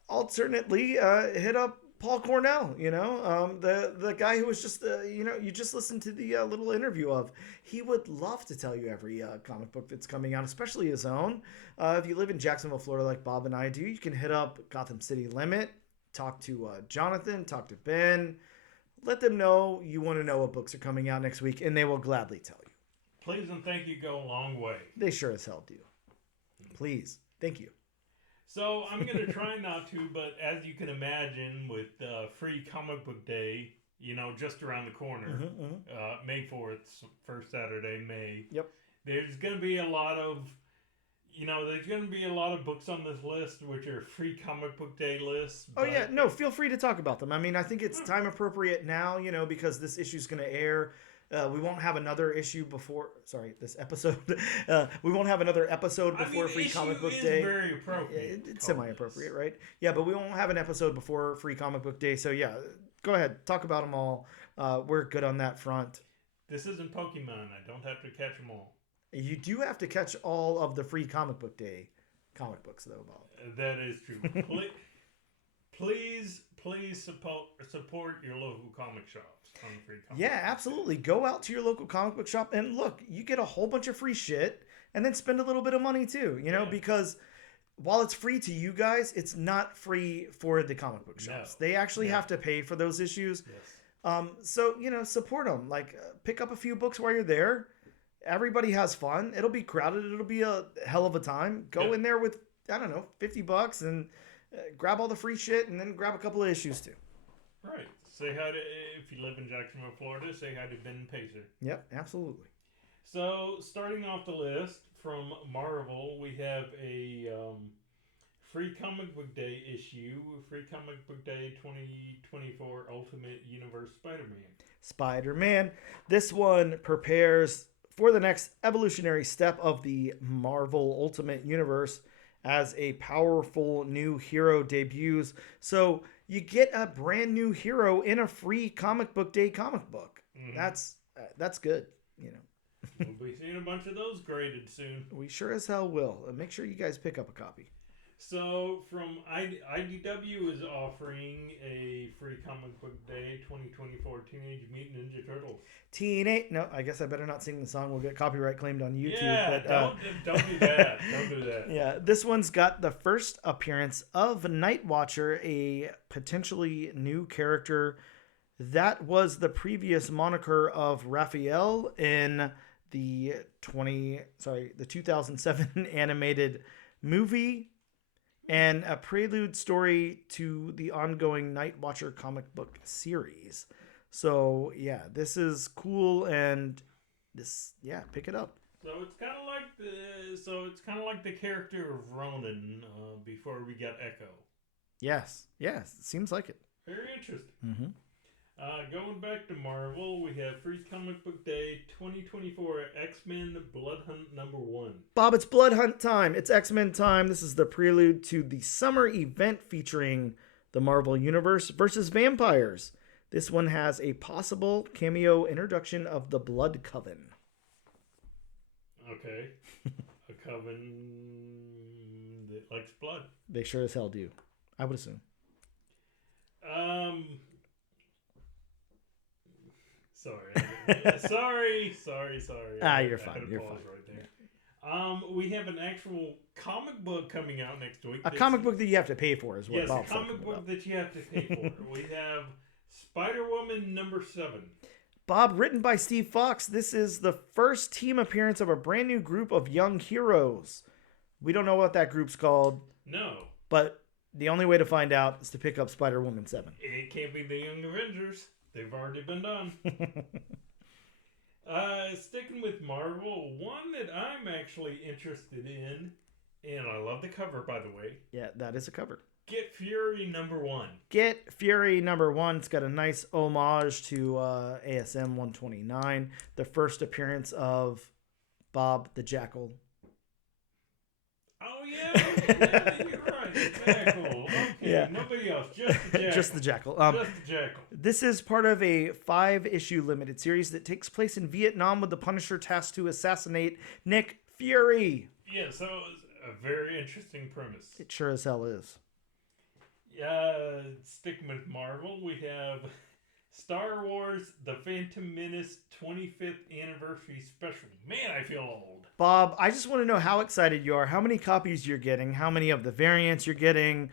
Alternately, hit up Paul Cornell, the guy who was just, you just listened to the little interview of. He would love to tell you every comic book that's coming out, especially his own. If you live in Jacksonville, Florida, like Bob and I do, you can hit up Gotham City Limit, talk to Jonathan, talk to Ben. Let them know you want to know what books are coming out next week, and they will gladly tell you. Please and thank you go a long way. They sure as hell do. Please. Thank you. So I'm going to try not to, but as you can imagine, with Free Comic Book Day, just around the corner, May 4th, first Saturday, May. Yep. There's going to be a lot of, books on this list, which are Free Comic Book Day lists. Oh, yeah. No, feel free to talk about them. I mean, I think it's time appropriate now, because this issue's going to air. We won't have another issue before. Sorry, this episode. We won't have another episode before Free Comic Book Day. Very appropriate. It's semi-appropriate, right? Yeah, but we won't have an episode before Free Comic Book Day. So yeah, go ahead, talk about them all. We're good on that front. This isn't Pokemon. I don't have to catch them all. You do have to catch all of the Free Comic Book Day comic books, though, Bob. That is true. Please support your local comic shops. Yeah, absolutely. Go out to your local comic book shop and look, you get a whole bunch of free shit and then spend a little bit of money too, because while it's free to you guys, it's not free for the comic book shops. No. They actually have to pay for those issues. Yes. So, support them. Like, pick up a few books while you're there. Everybody has fun. It'll be crowded. It'll be a hell of a time. Go in there with, I don't know, $50 and grab all the free shit and then grab a couple of issues too. Right. Say hi to, if you live in Jacksonville, Florida, say hi to Ben and Pacer. Yep, absolutely. So, starting off the list from Marvel, we have a Free Comic Book Day issue, Free Comic Book Day 2024 Ultimate Universe Spider-Man. Spider-Man. This one prepares for the next evolutionary step of the Marvel Ultimate Universe as a powerful new hero debuts. So you get a brand new hero in a Free Comic Book Day comic book. Mm-hmm. That's good, We'll be seeing a bunch of those graded soon. We sure as hell will. Make sure you guys pick up a copy. So, from IDW is offering a Free Comic Book Day 2024 Teenage Mutant Ninja Turtles. No, I guess I better not sing the song. We'll get copyright claimed on YouTube. Yeah, but, don't do that. Don't do that. Yeah, this one's got the first appearance of Night Watcher, a potentially new character. That was the previous moniker of RACHAEL in the 2007 animated movie. and a prelude story to the ongoing Night Watcher comic book series. So yeah, this is cool, and pick it up. So it's kind of like the character of Ronan before we got Echo. Yes, it seems like it. Very interesting. Mm-hmm. Going back to Marvel, we have Free Comic Book Day 2024 X-Men Blood Hunt #1. Bob, it's Blood Hunt time. It's X-Men time. This is the prelude to the summer event featuring the Marvel Universe versus vampires. This one has a possible cameo introduction of the Blood Coven. Okay. A coven that likes blood. They sure as hell do, I would assume. Sorry. You're fine. You're fine. Right there. We have an actual comic book coming out next week. A comic book that you have to pay for is what Bob's talking about. Yes, a comic book that you have to pay for. We have Spider-Woman #7. Bob, written by Steve Fox. This is the first team appearance of a brand new group of young heroes. We don't know what that group's called. No. But the only way to find out is to pick up Spider-Woman 7. It can't be the Young Avengers. They've already been done. Sticking with Marvel, one that I'm actually interested in, and I love the cover, by the way. Yeah, that is a cover. Get Fury #1. Get Fury #1. It's got a nice homage to ASM 129, the first appearance of Bob the Jackal. Oh, yeah, you're right. The Jackal. Okay, yeah. Nobody else. Just the Jackal. Just the Jackal. Just the Jackal. This is part of a 5-issue limited series that takes place in Vietnam with the Punisher tasked to assassinate Nick Fury. Yeah, so it's a very interesting premise. It sure as hell is. Sticking with Marvel, we have Star Wars The Phantom Menace 25th Anniversary Special. Man, I feel old. Bob, I just want to know how excited you are, how many copies you're getting, how many of the variants you're getting.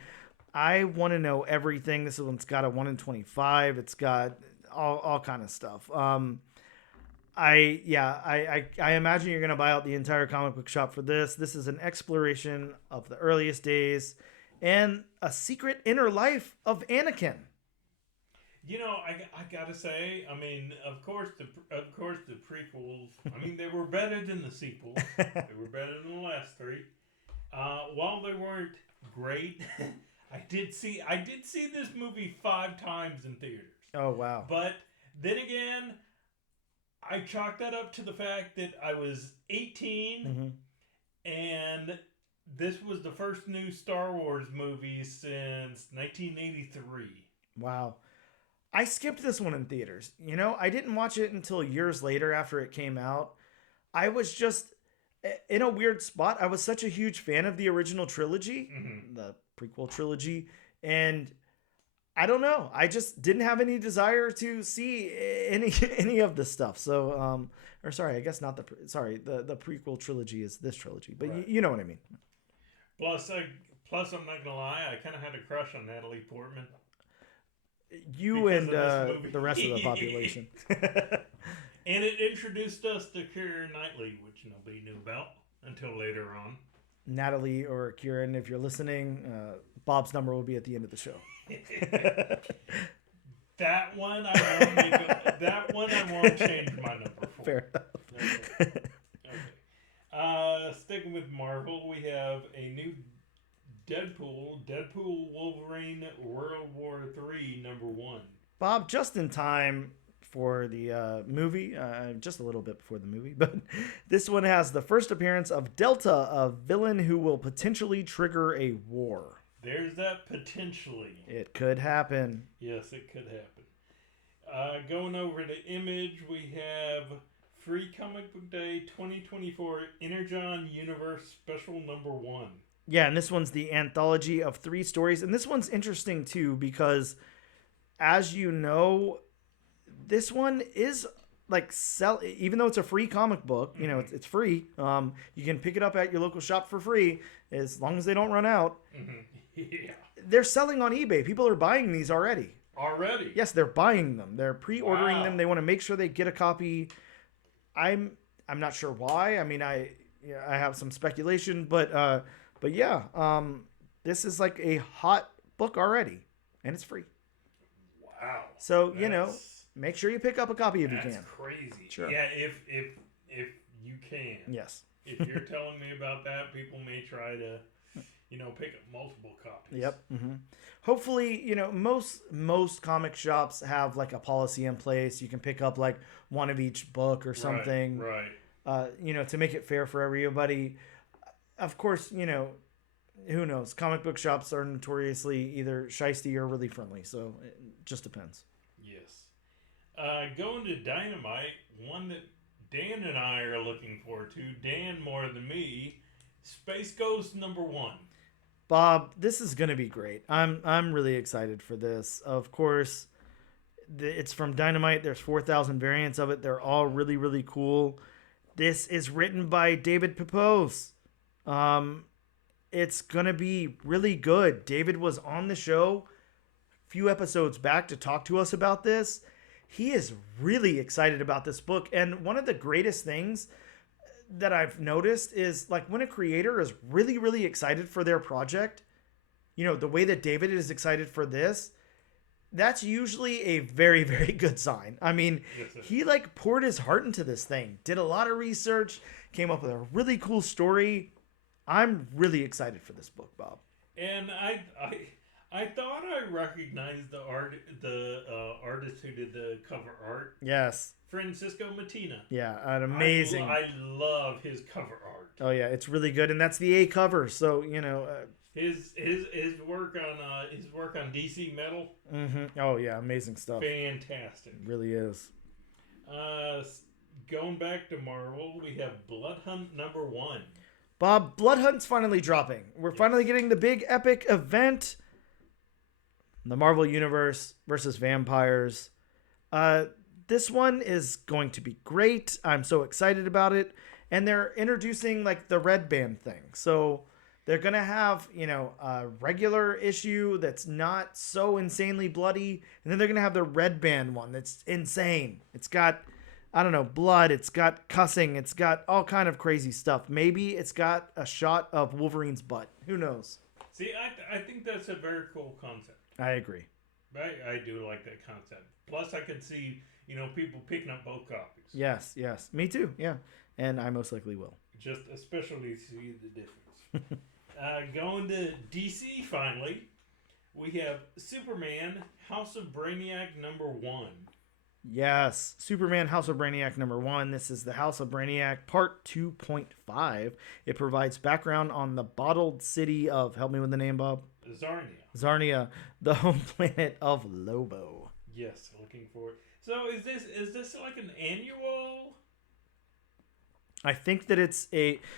I want to know everything. This one's got a 1 in 25. It's got all kind of stuff. I imagine you're going to buy out the entire comic book shop for this. This is an exploration of the earliest days and a secret inner life of Anakin. You know, I gotta say, I mean, of course the prequels. I mean, they were better than the sequels. They were better than the last 3. While they weren't great, I did see this movie 5 times in theaters. Oh wow! But then again, I chalked that up to the fact that I was 18, and this was the first new Star Wars movie since 1983. Wow. I skipped this one in theaters. You know, I didn't watch it until years later after it came out. I was just in a weird spot. I was such a huge fan of the original trilogy, the prequel trilogy, and I don't know. I just didn't have any desire to see any of this stuff. So, or sorry, I guess not the prequel trilogy is this trilogy, but right. you know what I mean. Plus, I'm not gonna lie, I kind of had a crush on Natalie Portman. You and the rest of the population. And it introduced us to Keira Knightley, which nobody knew about until later on. Natalie or Kieran, if you're listening, Bob's number will be at the end of the show. That one I won't change my number for. Fair enough. Okay. Sticking with Marvel, we have a new Deadpool Wolverine World War III #1. Bob, just in time for the movie, just a little bit before the movie, but this one has the first appearance of Delta, a villain who will potentially trigger a war. There's that potentially. It could happen. Yes, it could happen. Going over to Image, we have Free Comic Book Day 2024 Energon Universe Special #1. Yeah, and this one's the anthology of 3 stories. And this one's interesting, too, because, as you know, this one is, like, even though it's a free comic book, you know, it's free. You can pick it up at your local shop for free, as long as they don't run out. Yeah. They're selling on eBay. People are buying these already. Already? Yes, they're buying them. They're pre-ordering them. They want to make sure they get a copy. I'm not sure why. I mean, I have some speculation, but yeah, this is like a hot book already, and it's free. Wow. So, make sure you pick up a copy if you can. That's crazy. Sure. Yeah, if you can. Yes. If you're telling me about that, people may try to, pick up multiple copies. Yep. Mm-hmm. Hopefully, most comic shops have like a policy in place. You can pick up like one of each book or something. Right. To make it fair for everybody. Of course, who knows? Comic book shops are notoriously either shiesty or really friendly, so it just depends. Yes. Going to Dynamite, one that Dan and I are looking forward to, Dan more than me, Space Ghost #1. Bob, this is going to be great. I'm really excited for this. Of course, it's from Dynamite. There's 4,000 variants of it. They're all really, really cool. This is written by David Pepose. It's going to be really good. David was on the show a few episodes back to talk to us about this. He is really excited about this book. And one of the greatest things that I've noticed is like when a creator is really, really excited for their project, the way that David is excited for this, that's usually a very, very good sign. I mean, he like poured his heart into this thing, did a lot of research, came up with a really cool story. I'm really excited for this book, Bob. And I thought I recognized the artist who did the cover art. Yes. Francisco Mattina. Yeah, an amazing. I love his cover art. Oh yeah, it's really good, and that's the A cover. So his work on DC Metal. Mm-hmm. Oh yeah, amazing stuff. Fantastic. It really is. Going back to Marvel, we have Blood Hunt #1. Bob, Blood Hunt's finally dropping. We're finally getting the big epic event. The Marvel Universe versus vampires. This one is going to be great. I'm so excited about it. And they're introducing like the red band thing. So they're going to have, a regular issue that's not so insanely bloody. And then they're going to have the red band one that's insane. It's got, blood. It's got cussing. It's got all kind of crazy stuff. Maybe it's got a shot of Wolverine's butt. Who knows? See, I think that's a very cool concept. I agree. I do like that concept. Plus, I could see, people picking up both copies. Yes. Me too. Yeah. And I most likely will. Just especially to see the difference. Going to DC finally, we have Superman House of Brainiac #1. Yes. Superman House of Brainiac #1. This is the House of Brainiac Part 2.5. It provides background on the bottled city of, help me with the name, Bob? Zarnia, the home planet of Lobo. Yes, looking forward. So is this like an annual? I think that it's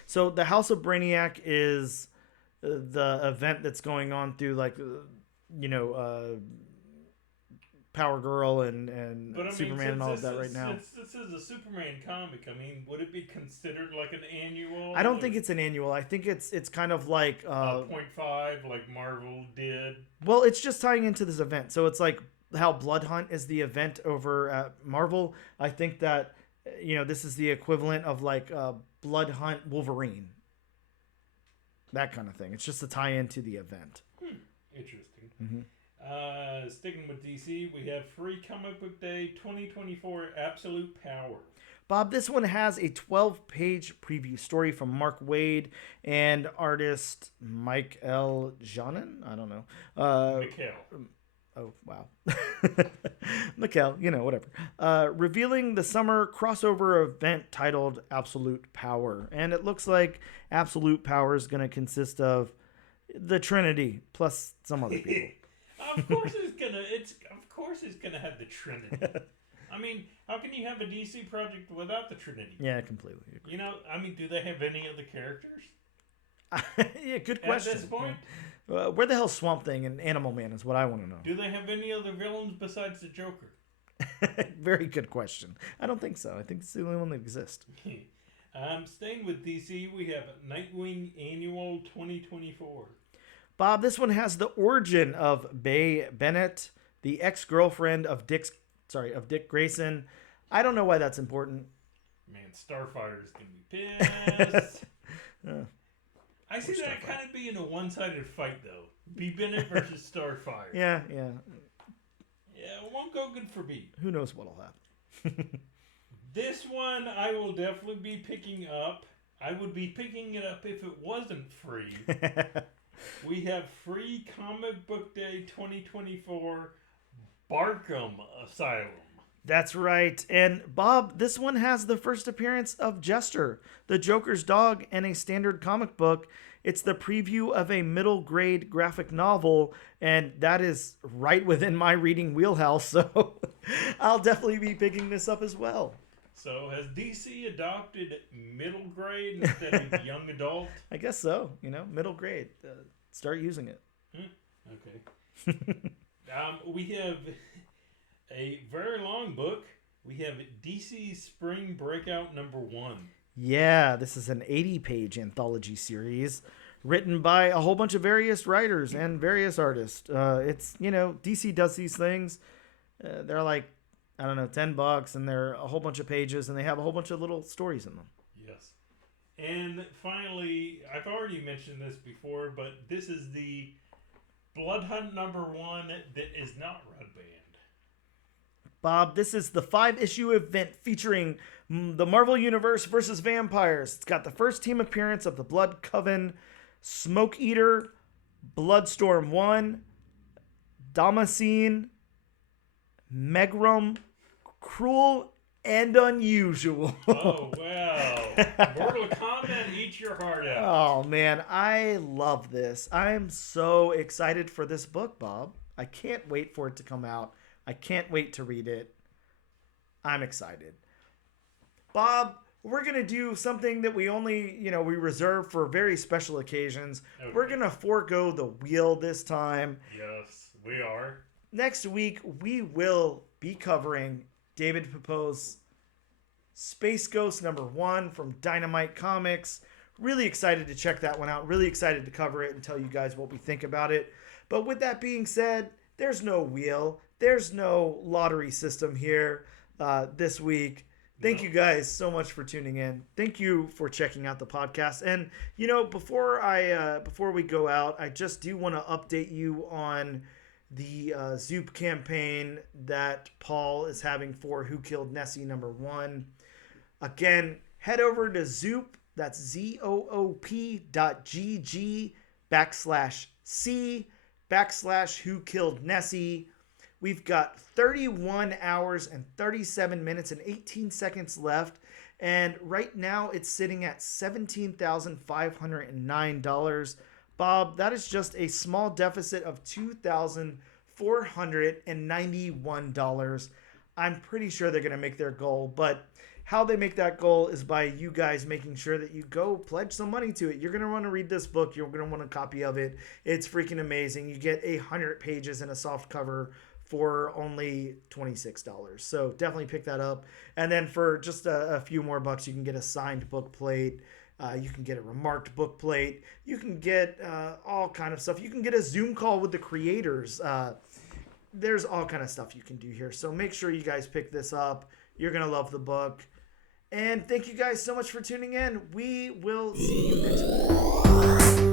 so the House of Brainiac is the event that's going on through like Power Girl and Superman and all of that right now. This is a Superman comic. I mean, would it be considered like an annual? I don't think it's an annual. I think it's kind of like 0.5 like Marvel did. Well, it's just tying into this event. So it's like how Blood Hunt is the event over at Marvel. I think that this is the equivalent of like Blood Hunt Wolverine. That kind of thing. It's just a tie into the event. Interesting. Mm-hmm. Sticking with DC, we have Free Comic Book Day 2024 Absolute Power. Bob, this one has a 12-page preview story from Mark Waid and artist Mike L. Janin? I don't know. Mikhail. Oh, wow. Mikhail, whatever. Revealing the summer crossover event titled Absolute Power. And it looks like Absolute Power is going to consist of the Trinity plus some other people. Of course it's gonna have the Trinity. I mean, how can you have a DC project without the Trinity? Yeah, I completely agree. Do they have any other characters? Yeah, good question. At this point? Where the hell's Swamp Thing and Animal Man is what I want to know. Do they have any other villains besides the Joker? Very good question. I don't think so. I think it's the only one that exists. Staying with DC, we have Nightwing Annual 2024. Bob, this one has the origin of Bay Bennett, the ex-girlfriend of Dick Grayson. I don't know why that's important. Man, Starfire's gonna be pissed. I I see that kind of being a one-sided fight, though. Be Bennett versus Starfire. Yeah. Yeah, it won't go good for me. Who knows what'll happen? This one I will definitely be picking up. I would be picking it up if it wasn't free. We have Free Comic Book Day 2024 Barkham Asylum. That's right. And Bob, this one has the first appearance of Jester, the Joker's dog, in a standard comic book. It's the preview of a middle grade graphic novel, and that is right within my reading wheelhouse, so I'll definitely be picking this up as well. So has DC adopted middle grade instead of young adult? I guess so. Middle grade. Start using it. Okay. We have a very long book. We have DC Spring Breakout #1. Yeah, this is an 80-page anthology series written by a whole bunch of various writers and various artists. It's, DC does these things. They're like, I don't know, $10, and they're a whole bunch of pages, and they have a whole bunch of little stories in them. Yes. And finally, I've already mentioned this before, but this is the Blood Hunt #1 that is not red banned. Bob, this is the 5-issue event featuring the Marvel Universe versus vampires. It's got the first team appearance of the Blood Coven, Smoke Eater, Bloodstorm 1, Damascene, Megrum, Cruel, and Unusual. Oh, wow. Mortal Kombat, eat your heart out. Oh, man, I love this. I'm so excited for this book, Bob. I can't wait for it to come out. I can't wait to read it. I'm excited. Bob, we're going to do something that we only, we reserve for very special occasions. Okay. We're going to forego the wheel this time. Yes, we are. Next week, we will be covering David Pepose' Space Ghost #1 from Dynamite Comics. Really excited to check that one out. Really excited to cover it and tell you guys what we think about it. But with that being said, there's no wheel. There's no lottery system here this week. Thank you guys so much for tuning in. Thank you for checking out the podcast. And, before we go out, I just do want to update you on the Zoop campaign that Paul is having for Who Killed Nessie #1. Again, head over to Zoop. That's ZOOP.GG/C/Who Killed Nessie. We've got 31 hours and 37 minutes and 18 seconds left. And right now it's sitting at $17,509. Bob, that is just a small deficit of $2,491. I'm pretty sure they're going to make their goal, but how they make that goal is by you guys making sure that you go pledge some money to it. You're going to want to read this book. You're going to want a copy of it. It's freaking amazing. You get 100 pages and a soft cover for only $26. So definitely pick that up. And then for just a few more bucks, you can get a signed book plate. You can get a remarked book plate. You can get all kind of stuff. You can get a Zoom call with the creators. There's all kind of stuff you can do here. So make sure you guys pick this up. You're going to love the book. And thank you guys so much for tuning in. We will see you next week.